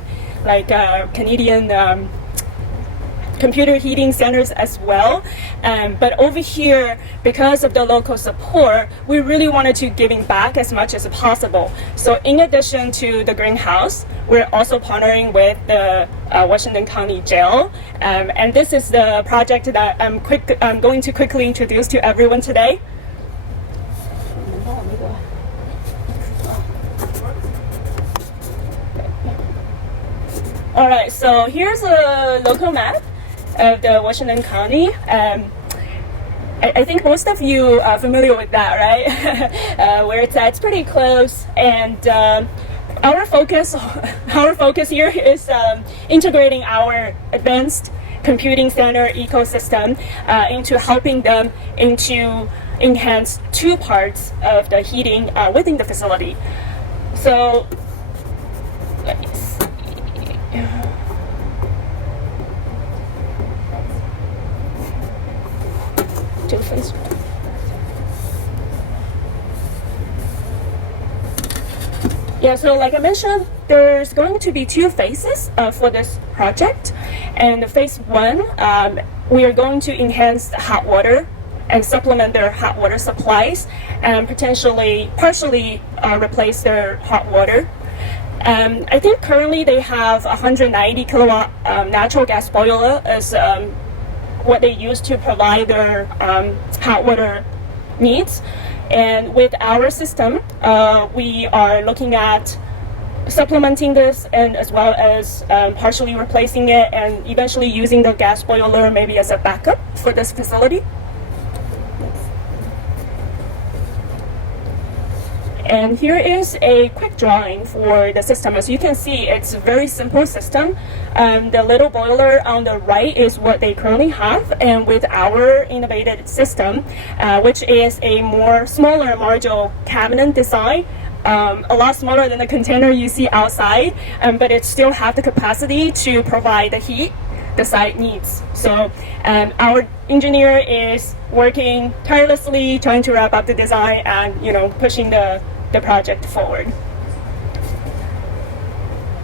Canadian computer heating centers as well. But over here, because of the local support, we really wanted to giving back as much as possible. So in addition to the greenhouse, we're also partnering with the Washington County Jail. And this is the project that I'm going to quickly introduce to everyone today. All right, so here's a local map of the Washington County. I think most of you are familiar with that, right? Where it's at. It's pretty close, and our focus here is integrating our advanced computing center ecosystem into helping them into enhance two parts of the heating within the facility. So let me see. Yeah, so like I mentioned, there's going to be two phases for this project. And phase one, we are going to enhance the hot water and supplement their hot water supplies and partially replace their hot water. I think currently they have 190 kilowatt natural gas boiler as what they use to provide their hot water needs. And with our system, we are looking at supplementing this and as well as partially replacing it and eventually using the gas boiler maybe as a backup for this facility. And here is a quick drawing for the system. As you can see, it's a very simple system. The little boiler on the right is what they currently have, and with our innovative system, which is a more smaller module cabinet design, a lot smaller than the container you see outside, but it still has the capacity to provide the heat the site needs. So our engineer is working tirelessly trying to wrap up the design and pushing the project forward.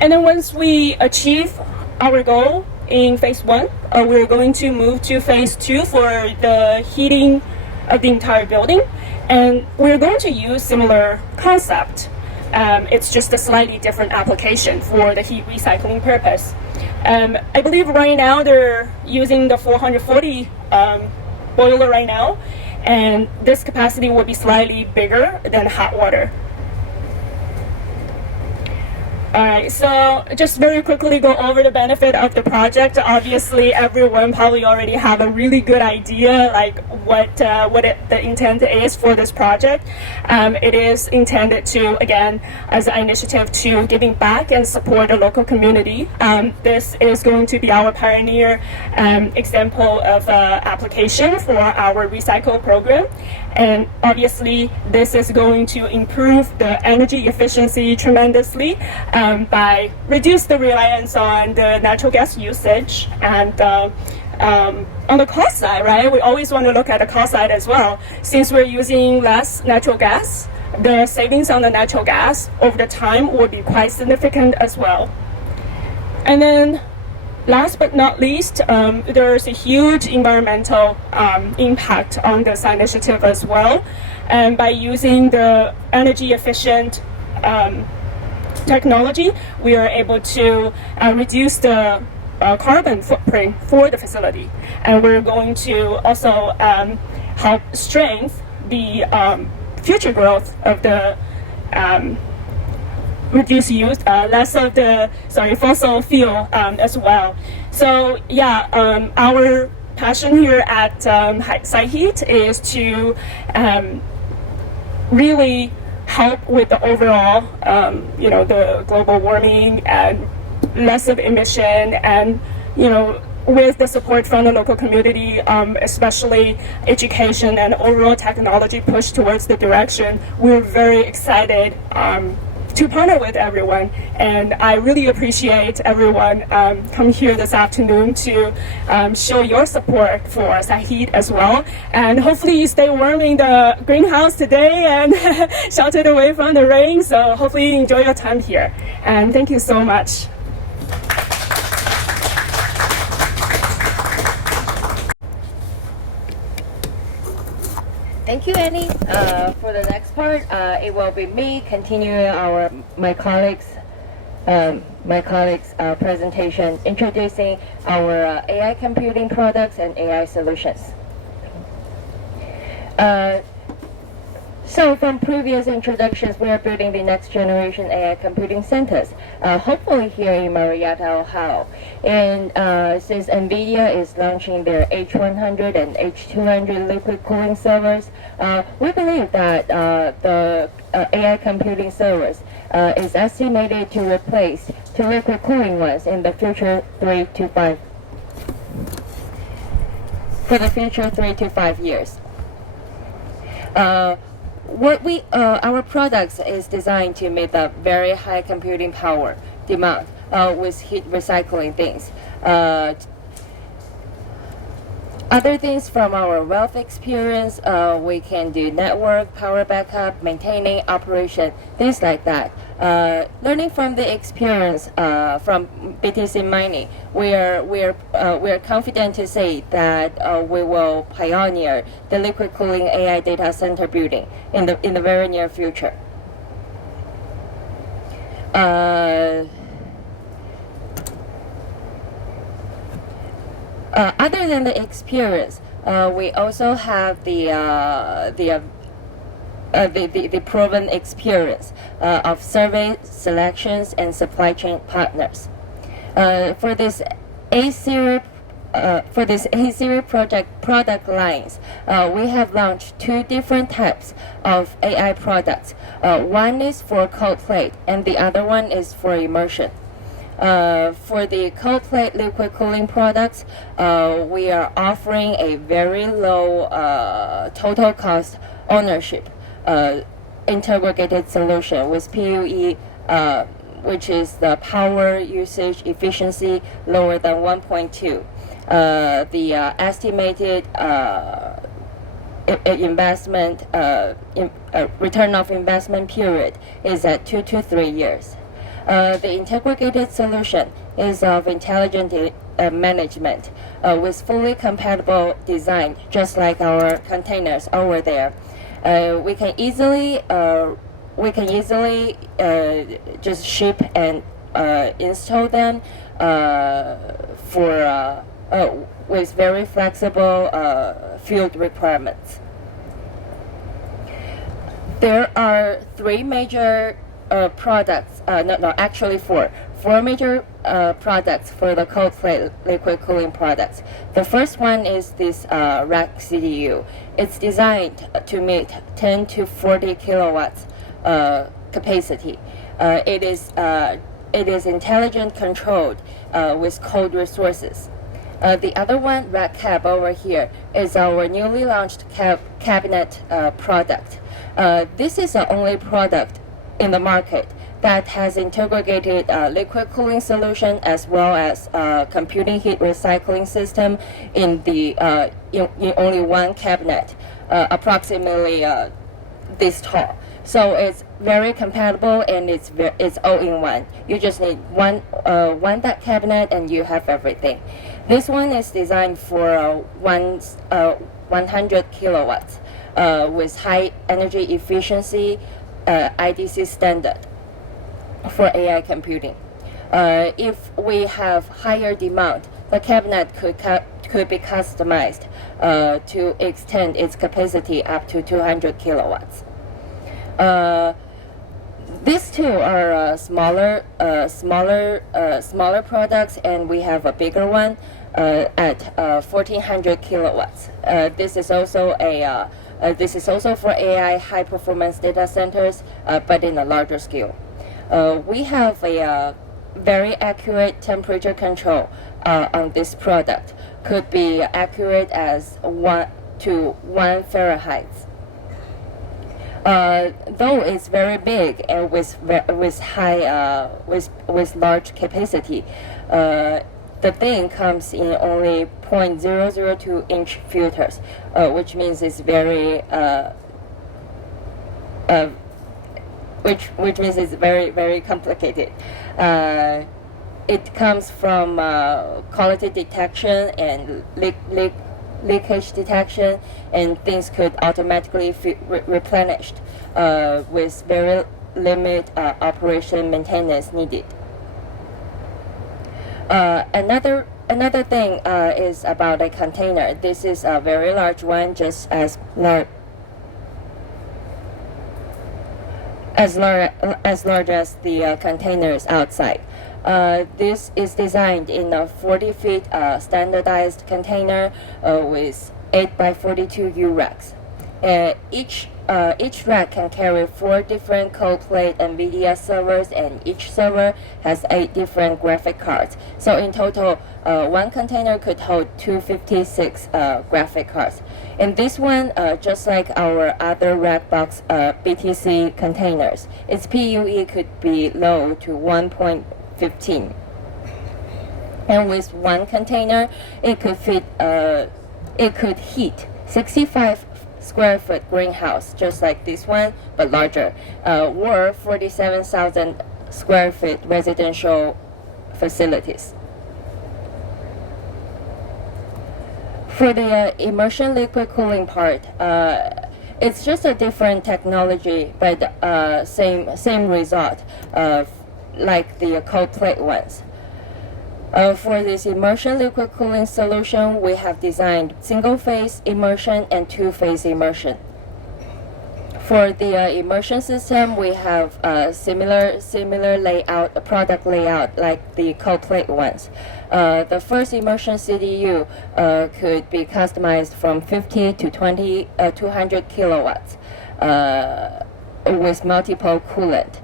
And then once we achieve our goal in phase 1, we're going to move to phase 2 for the heating of the entire building. And we're going to use similar concept. It's just a slightly different application for the heat recycling purpose. I believe right now they're using the 440 boiler right now, and this capacity will be slightly bigger than hot water. All right, so just very quickly go over the benefit of the project. Obviously, everyone probably already have a really good idea, like what the intent is for this project. It is intended to, again, as an initiative to giving back and support the local community. This is going to be our pioneer example of application for our recycle program. And obviously, this is going to improve the energy efficiency tremendously by reduce the reliance on the natural gas usage. And on the cost side, right, we always want to look at the cost side as well. Since we're using less natural gas, the savings on the natural gas over the time will be quite significant as well. And then last but not least, there's a huge environmental impact on this initiative as well. And by using the energy efficient technology, we are able to reduce the carbon footprint for the facility. And we're going to also help strengthen the future growth of the reduce use, less of the fossil fuel as well. So yeah, our passion here at Site Heat is to really help with the overall, the global warming and less of emission, and with the support from the local community, especially education and overall technology push towards the direction, we're very excited to partner with everyone. And I really appreciate everyone come here this afternoon to show your support for Site Heat as well. And hopefully you stay warm in the greenhouse today and sheltered away from the rain. So hopefully you enjoy your time here. And thank you so much. Thank you, Annie. For the next part, it will be me continuing my colleagues' presentation, introducing our AI computing products and AI solutions. So from previous introductions, we are building the next generation AI computing centers, hopefully here in Marietta, Ohio. And since NVIDIA is launching their H100 and H200 liquid cooling servers, we believe that the AI computing servers is estimated to replace two liquid cooling ones in the future 3 to 5 years. Our products is designed to meet the very high computing power demand with heat recycling things. Other things from our wealth experience, we can do network, power backup, maintaining, operation, things like that. Learning from the experience from BTC Mining, we are confident to say that we will pioneer the liquid cooling AI data center building in the very near future. Other than the experience, we also have the proven experience of survey selections and supply chain partners. For this A-Series product lines, we have launched two different types of AI products. One is for cold plate, and the other one is for immersion. For the cold plate liquid cooling products, we are offering a very low total cost ownership interrogated solution with PUE which is the power usage efficiency lower than 1.2. The estimated investment return of investment period is at 2 to 3 years. The integrated solution is of intelligent management with fully compatible design, just like our containers over there. We can easily just ship and install them with very flexible field requirements. There are three major products, actually four major products for the cold plate liquid cooling products. The first one is this rack CDU. It's designed to meet 10 to 40 kilowatts capacity. It is intelligent controlled with cold resources. The other one, Rack Cab over here, is our newly launched cabinet product. This is the only product in the market that has integrated liquid cooling solution as well as computing heat recycling system in only one cabinet, approximately this tall. So it's very compatible and it's all in one. You just need one that cabinet and you have everything. This one is designed for 100 kilowatts with high energy efficiency, IDC standard for AI computing. If we have higher demand, the cabinet could be customized to extend its capacity up to 200 kilowatts. These two are smaller products, and we have a bigger one at 1400 kilowatts. This is also for AI high performance data centers, but in a larger scale. We have a very accurate temperature control on this product. Could be accurate as 1 to 1 Fahrenheit. Though it's very big and with large capacity, the thing comes in only 0.002 inch filters, which means it's very very complicated. It comes from quality detection and leakage detection, and things could automatically replenished with very limited operation maintenance needed. Another thing is about a container. This is a very large one, just as large as the containers outside. This is designed in a 40 feet standardized container with 8 by 42 U racks. Each rack can carry 4 different cold plate NVIDIA servers, and each server has 8 different graphic cards. So in total, one container could hold 256 graphic cards. And this one, just like our other Rackbox BTC containers, its PUE could be low to 1.15. And with one container, it could heat 65 square foot greenhouse, just like this one, but larger, or 47,000 square feet residential facilities. For the immersion liquid cooling part, it's just a different technology, but same result, like the cold plate ones. For this immersion liquid cooling solution, we have designed single-phase immersion and two-phase immersion. For the immersion system, we have similar layout, product layout like the cold plate ones. The first immersion CDU could be customized from 50 to 200 kilowatts with multiple coolant.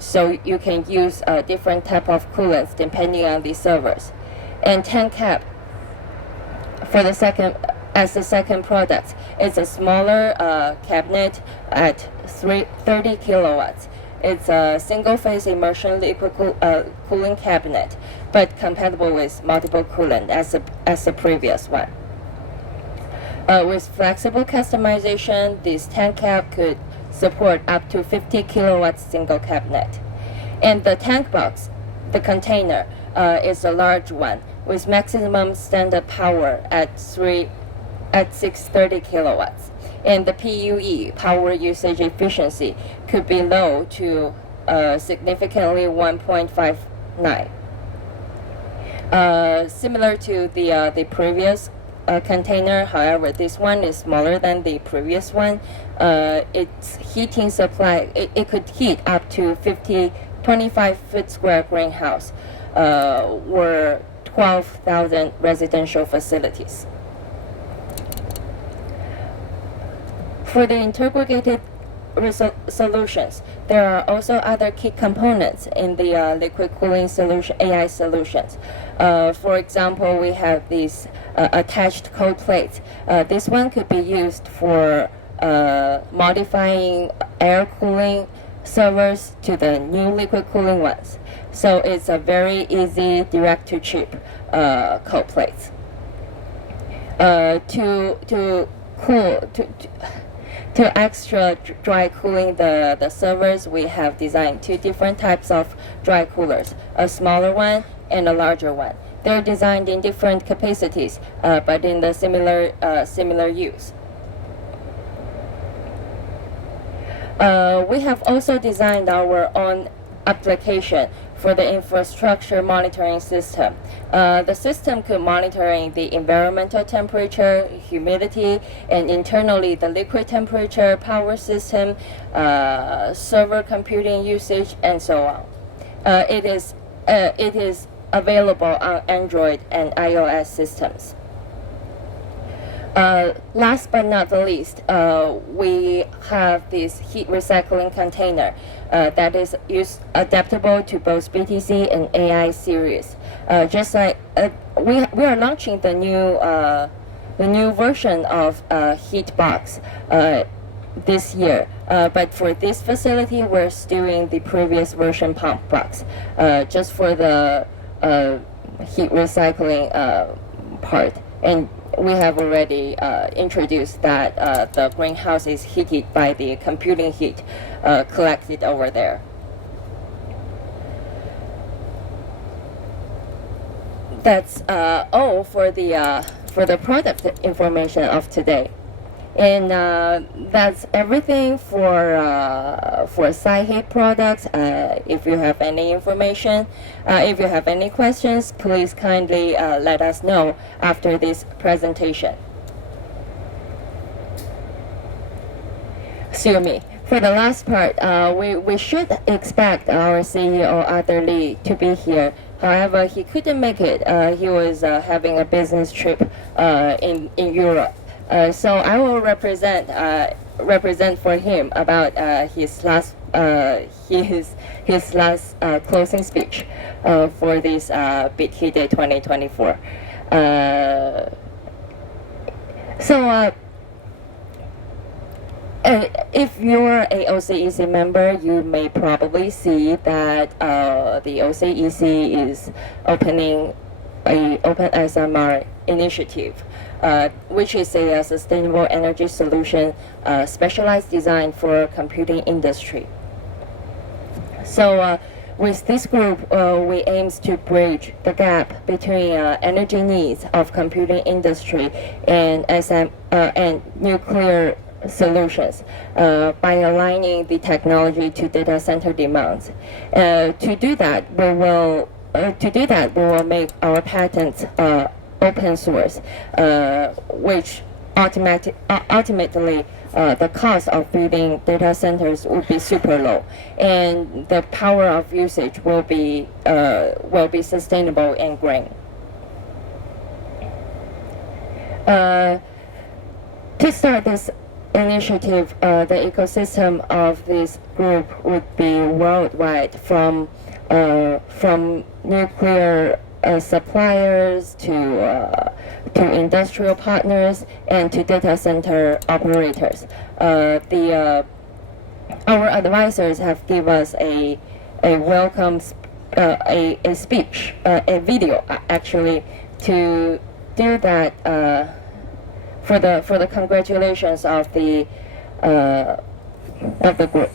So you can use different type of coolants depending on the servers. And 10 cap for the second product. It's a smaller cabinet at 30 kilowatts, It's a single-phase immersion liquid cooling cabinet, but compatible with multiple coolant as the previous one. With flexible customization, this tank cap could support up to 50 kilowatts single cabinet. And the tank box, the container, is a large one with maximum standard power at 630 kilowatts. And the PUE, power usage efficiency, could be low to significantly 1.59. Similar to the previous container, however, this one is smaller than the previous one. Its heating supply, it could heat up to 25 foot square greenhouse, or 12,000 residential facilities. For the integrated solutions, there are also other key components in the liquid cooling solution AI solutions. For example, we have these attached cold plates. This one could be used for modifying air cooling servers to the new liquid cooling ones. So it's a very easy direct-to-chip cold plates. To extra dry cooling the servers, we have designed two different types of dry coolers, a smaller one and a larger one. They're designed in different capacities, but in the similar use. We have also designed our own application for the infrastructure monitoring system. The system could monitor the environmental temperature, humidity, and internally the liquid temperature, power system, server computing usage, and so on. It is available on Android and iOS systems. Last but not the least, we have this heat recycling container that is adaptable to both BTC and AI series. Just like we are launching the new version of HeatBox this year. But for this facility, we're still in the previous version pump box, just for the heat recycling part. And we have already introduced that the greenhouse is heated by the computing heat collected over there. That's all for the product information of today. And that's everything for SciHeat products. If you have any information, if you have any questions, please kindly let us know after this presentation. Sue me. For the last part, we should expect our CEO Arthur Lee to be here. However, he couldn't make it. He was having a business trip in Europe. So I will represent for him about his last closing speech for this BitHeat Day 2024. If you're a OCEC member, you may probably see that the OCEC is opening a Open SMR initiative, which is a sustainable energy solution specialized design for computing industry. So with this group, we aim to bridge the gap between energy needs of computing industry and nuclear solutions by aligning the technology to data center demands. To do that, we will make our patents open source, which ultimately the cost of building data centers will be super low, and the power of usage will be sustainable and green. To start this initiative, the ecosystem of this group would be worldwide, from nuclear suppliers to industrial partners and to data center operators. The our advisors have given us a welcome a speech, a video actually, to do that for the congratulations of the group.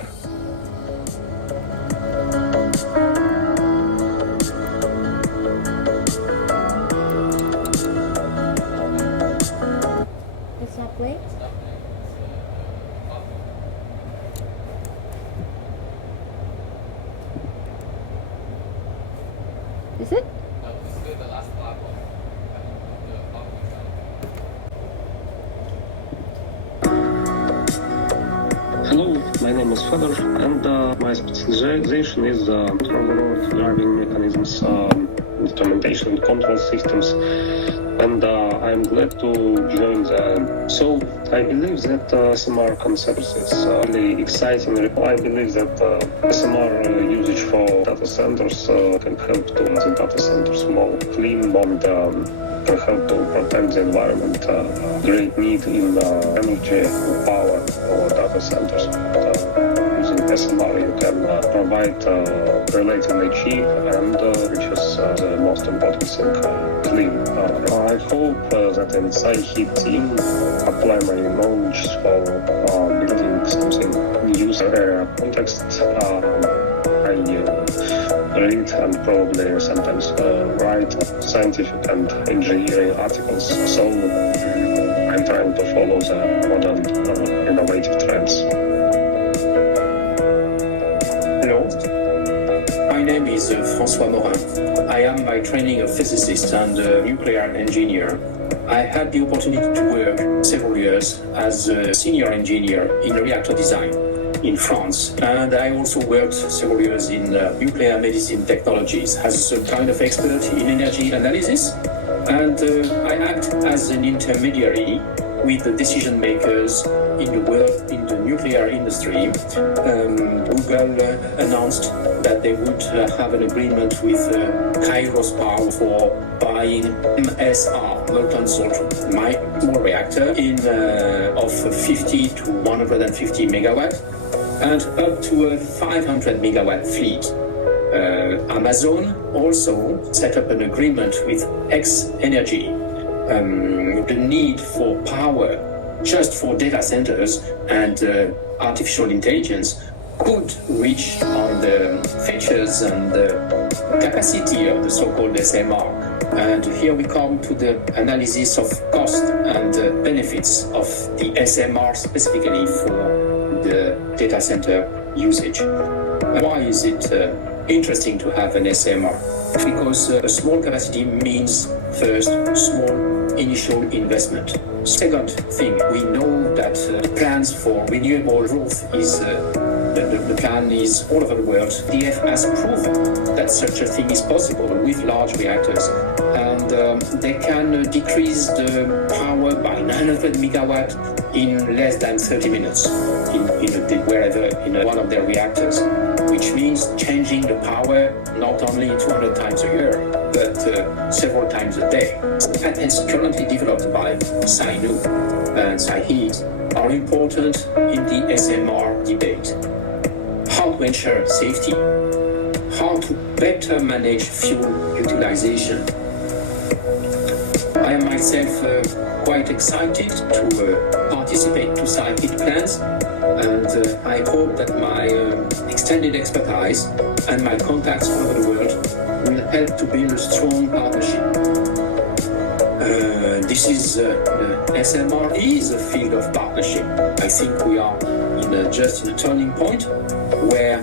It's not playing? Is it? Hello, my name is Fedor, and my specialization is overall driving mechanisms, instrumentation, and control systems. And I'm glad to join them. So I believe that SMR concept is really exciting. I believe that SMR usage for data centers can help to make the data centers more clean and can help to protect the environment. Great need in energy and power for data centers. Using SMR, you can provide relatively cheap and which is the most important thing, clean. I hope that inside HEAT team apply my knowledge for building something user area context. I read and probably sometimes write scientific and engineering articles, so I'm trying to follow the modern innovative trends. Hello, my name is François Morin. I am by training a physicist and a nuclear engineer. I had the opportunity to work several years as a senior engineer in reactor design in France, and I also worked several years in nuclear medicine technologies as a kind of expert in energy analysis, and I act as an intermediary with the decision makers in the world in the nuclear industry. Google announced that they would have an agreement with Kairos Power for buying MSR, molten salt small reactor of 50 to 150 megawatt and up to a 500 megawatt fleet. Amazon also set up an agreement with X Energy. The need for power just for data centers and artificial intelligence could reach on the features and the capacity of the so-called SMR. And here we come to the analysis of cost and benefits of the SMR specifically for the data center usage. Why is it interesting to have an SMR? Because a small capacity means first small initial investment. Second thing, we know that plans for renewable growth is the plan is all over the world. EDF has proven that such a thing is possible with large reactors, and they can decrease the power by 900 megawatt in less than 30 minutes in one of their reactors, which means changing the power not only 200 times a year, but several times a day. Patents currently developed by Sinu and SciHeat are important in the SMR debate. How to ensure safety, how to better manage fuel utilization. I am myself quite excited to participate to SciHeat plans, and I hope that my extended expertise and my contacts all over the world will help to build a strong partnership. This is SMR is a field of partnership. I think we are just in a turning point where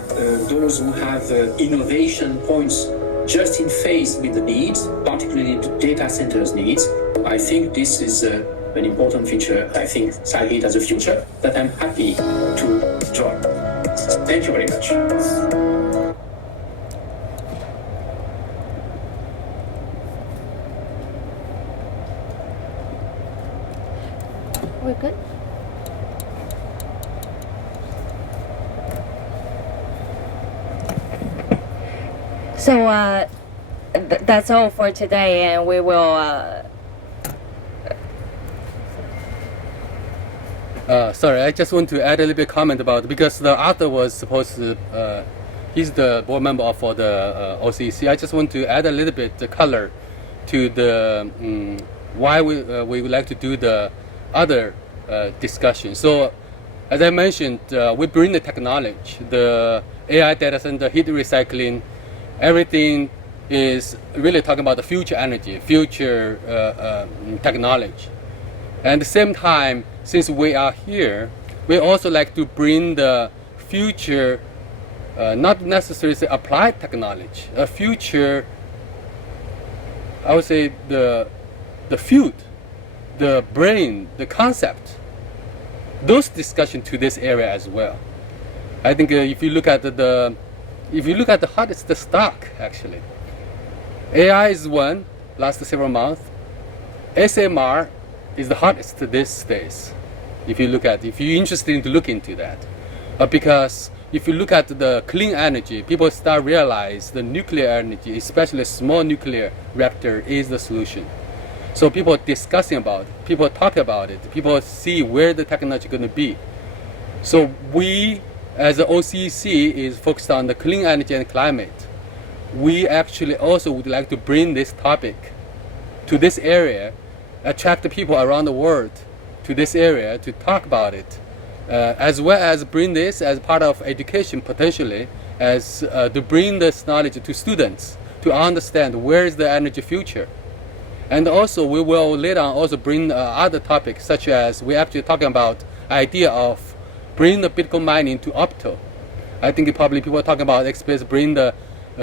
those who have innovation points just in phase with the needs, particularly the data centers needs. I think this is an important feature. I think SciHeat has a future that I'm happy to join. Thank you very much. We're good? So that's all for today, and we will Sorry, I just want to add a little bit comment about because the author was supposed to. He's the board member for the OCEC. I just want to add a little bit the color to the why we would like to do the other discussion. So, as I mentioned, we bring the technology, the AI data center, heat recycling, everything is really talking about the future energy, future technology. And at the same time, since we are here, we also like to bring the future, not necessarily applied technology, a future, I would say the field, the brain, the concept, those discussions to this area as well. I think if you look at the hottest stock actually, AI is one, last several months. SMR is the hottest these days. If you're interested to look into that, because if you look at the clean energy, people start realize the nuclear energy, especially small nuclear reactor, is the solution. So people are discussing about it, people talk about it, people see where the technology is going to be. So we, as the OCEC, is focused on the clean energy and climate. We actually also would like to bring this topic to this area, attract the people around the world to this area to talk about it, as well as bring this as part of education potentially, as to bring this knowledge to students to understand where is the energy future. And also we will later on also bring other topics, such as we're actually talking about idea of bring the Bitcoin mining to opto. I think probably people are talking about express bring the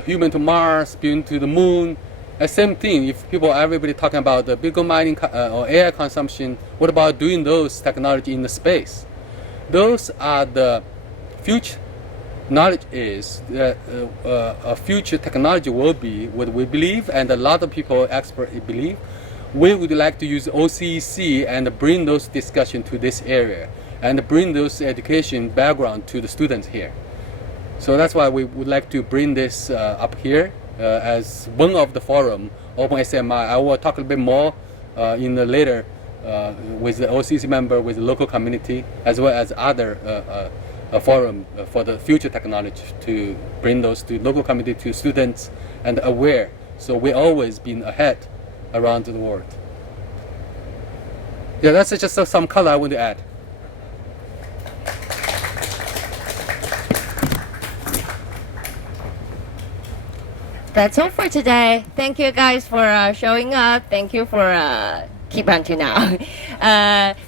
human to Mars, bring to the moon. Same thing, if everybody talking about the Bitcoin mining or AI consumption, what about doing those technology in the space? Those are the future. Knowledge is that a future technology will be what we believe, and a lot of people, experts believe. We would like to use OCEC and bring those discussions to this area and bring those education background to the students here. So that's why we would like to bring this up here as one of the forum, OpenSMI. I will talk a little bit more in the later with the OCEC member, with the local community, as well as other a forum for the future technology to bring those to local community, to students, and aware. So we always been ahead around the world. Yeah, that's just some color I want to add. That's all for today. Thank you guys for showing up. Thank you for keep on to now.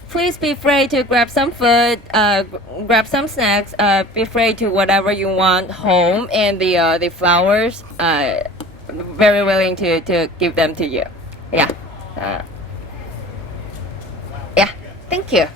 Please be free to grab some food, grab some snacks. Be free to whatever you want home, and the flowers. Very willing to give them to you. Yeah. Yeah. Thank you.